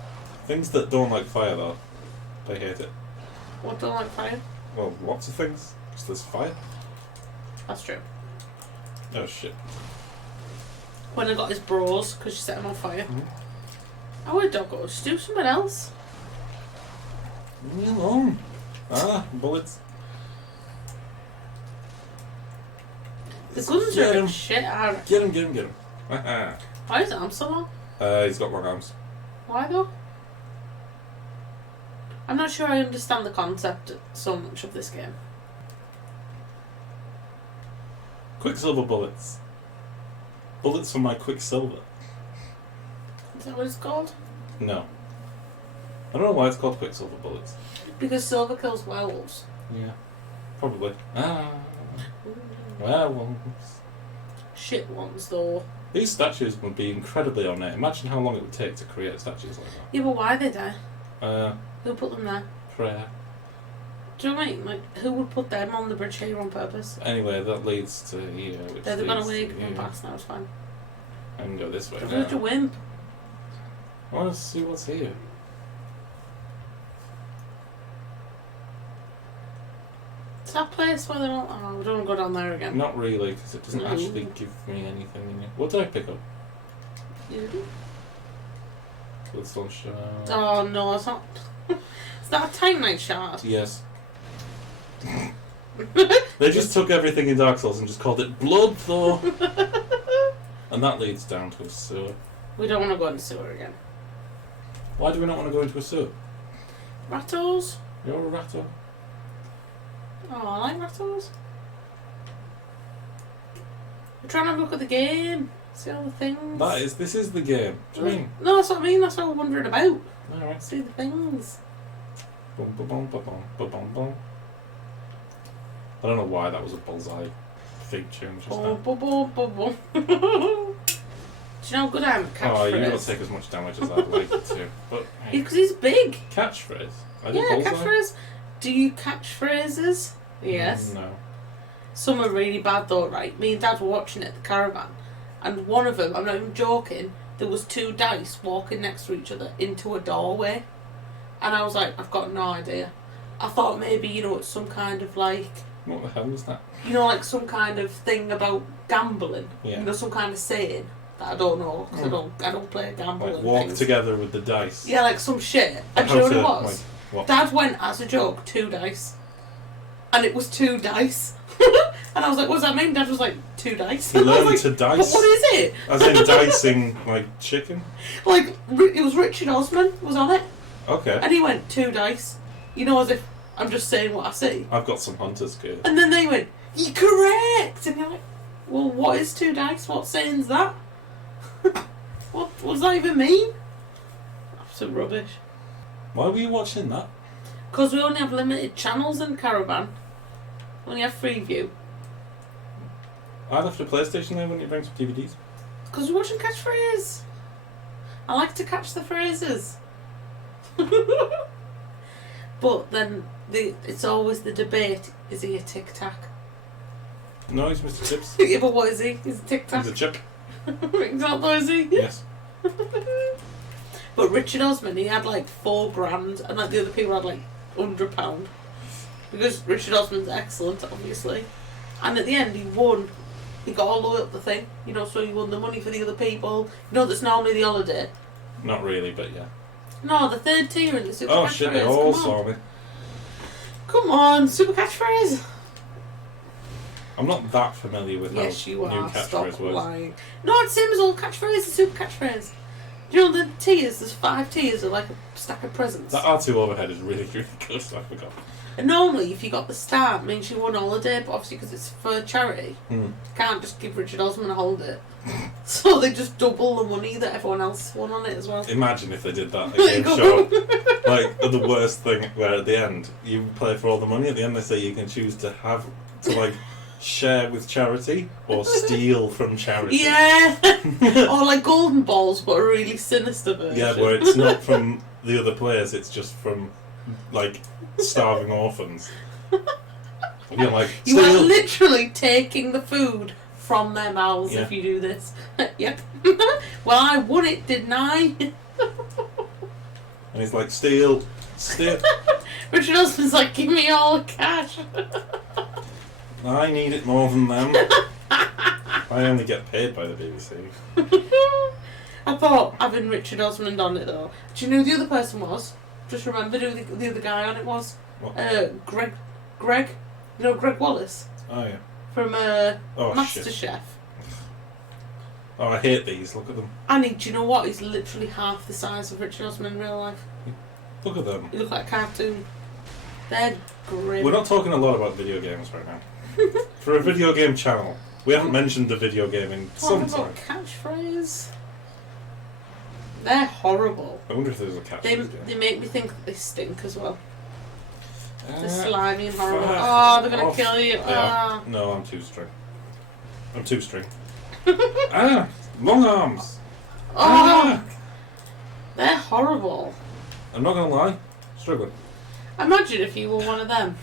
Things that don't like fire though, they hate it. What don't like fire? Well, lots of things. Because there's fire. That's true. Oh shit. When I got his bros, because she set him on fire. Mm-hmm. I would doggo. Just do something else. Leave me alone. Bullets. The guns are a bit shit, I reckon. Get him. Why is his arm so long? He's got long arms. Why though? I'm not sure I understand the concept so much of this game. Quicksilver bullets. Bullets for my Quicksilver. Is that what it's called? No. I don't know why it's called Quicksilver bullets. Because silver kills werewolves. Yeah. Probably. Werewolves. Shit ones though. These statues would be incredibly ornate. Imagine how long it would take to create statues like that. Yeah, but why are they there? Uh, Who put them there? prayer. Do you know what I mean? Like, who would put them on the bridge here on purpose? Anyway, that leads to here, which They've gone away, to gone here. past now, it's fine. I can go this way Don't now. such a wimp. I want to see what's here. It's that place where they're all... Oh, we don't want to go down there again. Not really, because it doesn't No. actually give me anything in it. What did I pick up? Bloodstone shard. Oh, no, it's not... Is that a Titanite shard? Yes. They just took everything in Dark Souls and just called it blood, though. And that leads down to a sewer. We don't want to go in the sewer again. Why do we not want to go into a sewer? Rattos? You're a ratto. Oh, I like Rattos. We're trying to look at the game. See all the things. This is the game. Do you mean? No, that's what I mean. That's what we're wondering about. Alright. See the things. Boom, boom, boom, boom, boom, boom, boom. I don't know why that was a bullseye fig tune just Boom, now. boom, boom, boom, boom. Do you know how good I am at catchphrase? Oh, you don't take as much damage as I'd like you to. But hey, Because he's big. catchphrase. I did Yeah, bullseye. catchphrase. Do you catch phrases? Yes. No. Some are really bad though, right? Me and Dad were watching it at the caravan, and one of them, I'm not even joking, there was 2 dice walking next to each other into a doorway. And I was like, I've got no idea. I thought maybe, it's some kind of like, What the hell was that? like some kind of thing about gambling. Yeah. Some kind of saying that I don't know, because I don't play gambling. Like walk things. together with the dice. Yeah, like some shit. And do How you know what to, it was? like, what? Dad went as a joke, 2 dice. And it was 2 dice. And I was like, what does that mean? Dad was like, 2 dice. He And I was learned like, to but dice. what is it? As in dicing like chicken? Like, it was Richard Osman was on it. Okay. And he went, 2 dice. As if I'm just saying what I see. I've got some hunter's gear. And then they went, you're correct. And you're like, well, what is 2 dice? What saying's that? What does that even mean? Absolute rubbish. Why were you watching that? Because we only have limited channels in Caravan. We only have Freeview. I left a PlayStation there when you bring some DVDs. Because we're watching Catchphrase. I like to catch the phrases. But then it's always the debate, is he a tic-tac? No, he's Mr. Chips. Yeah, but what is he? He's a tic-tac. He's a chip. Exactly, is he? Yes. But Richard Osman, he had like $4,000 and like the other people had like £100. Because Richard Osman's excellent, obviously. And at the end he won. He got all the way up the thing, so he won the money for the other people. That's normally the holiday. Not really, but yeah. No, the 3rd tier in the Super Oh Catchphrase. shit, they all Come on. saw me. Come on, Super Catchphrase. I'm not that familiar with Yes, how you new are. Stop catchphrase works. lying. No, it's the same as all catchphrase, the Super Catchphrase. Do you know the tiers? There's 5 tiers of like a stack of presents. That R2 overhead is really, really good. I forgot. And normally, if you got the star, it means you won a holiday, but obviously because it's for charity, you can't just give Richard Osman a holiday. So they just double the money that everyone else won on it as well. Imagine if they did that at a game show. Like, the worst thing where at the end, you play for all the money, at the end they say you can choose to share with charity or steal from charity. Yeah! Or like golden balls, but a really sinister version. Yeah, where it's not from the other players, it's just from, like, starving orphans. You're like, You are steal! literally taking the food from their mouths if you do this. Yep. Well, I won it, didn't I? And he's like, steal! Steal! Richard Osman's like, give me all the cash. I need it more than them. I only get paid by the BBC. I thought having Richard Osman on it though. Do you know who the other person was? Just remember who the other guy on it was? What? Greg. Greg Wallace Oh yeah. from Oh MasterChef. shit. Oh, I hate these. Look at them. And do you know what? He's literally half the size of Richard Osman in real life. Look at them. He look like a cartoon. They're grim. We're not talking a lot about video games right now. For a video game channel, we haven't mentioned the video game in some Talking time. about catchphrase. They're horrible. I wonder if there's a catchphrase They game. make me think that they stink as well. They're Uh, slimy and horrible. fuck Oh, they're gonna off. kill you. Yeah. Ah. No, I'm too string. I'm too string. Long arms. Oh, they're horrible. I'm not gonna lie, struggling. Imagine if you were one of them.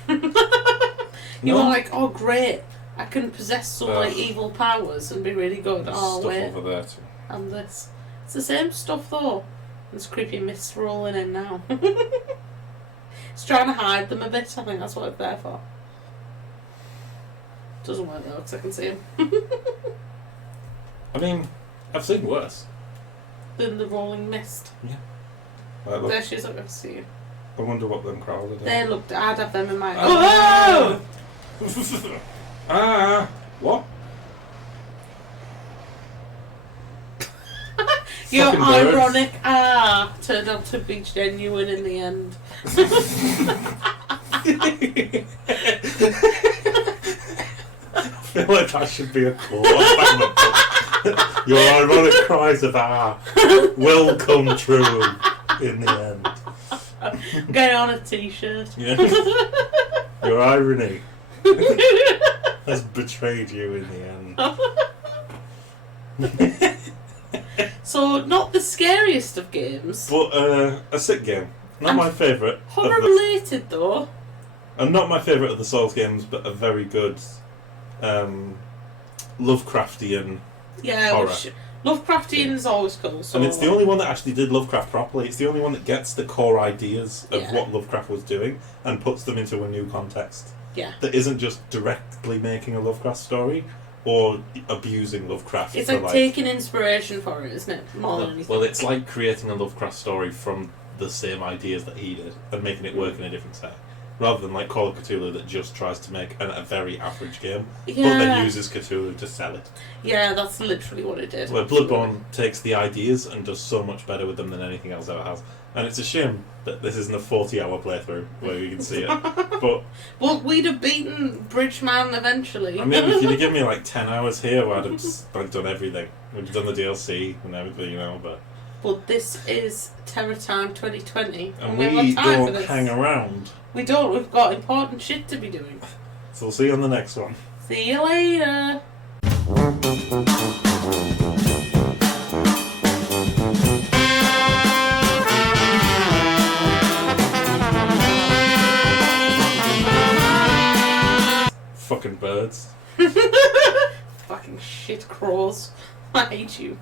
You were like, oh great, I can possess some like evil powers and be really good. There's Oh stuff wait, over there too. and this. It's the same stuff though. There's creepy mists rolling in now. It's trying to hide them a bit. I think that's what it's there for. Doesn't work though, because I can see him. I mean, I've seen worse. Than the rolling mist. Yeah. There she is. I can see you. I wonder what them crowds are doing. They looked. I'd have them in my. Oh! What? Your Fucking birds. ironic turned out to be genuine in the end. I feel like that should be a quote. Your ironic cries of will come true in the end. Get on a t-shirt. Yeah. Your irony has betrayed you in the end. So, not the scariest of games. But a sick game. Not my favourite. Horror related though. And not my favourite of the Souls games, but a very good Lovecraftian horror. Which Lovecraftian is always cool. So. And it's the only one that actually did Lovecraft properly. It's the only one that gets the core ideas of Yeah. what Lovecraft was doing and puts them into a new context. Yeah. That isn't just directly making a Lovecraft story or abusing Lovecraft. It's for like taking inspiration for it, isn't it? More than anything. Well, it's like creating a Lovecraft story from the same ideas that he did and making it work in a different set. Rather than like Call of Cthulhu that just tries to make a very average game, but then uses Cthulhu to sell it. Yeah, that's literally what it did. Where Bloodborne takes the ideas and does so much better with them than anything else ever has. And it's a shame that this isn't a 40-hour playthrough where you can see it. But well, we'd have beaten Bridgeman eventually. I mean, if you'd have given me like 10 hours here, I'd have just like done everything. We'd have done the DLC and everything, you know. But this is Terror Time 2020, And we we haven't got time for don't this. hang around. We don't. We've got important shit to be doing. So we'll see you on the next one. See you later. Fucking birds. Fucking shit crows. I hate you.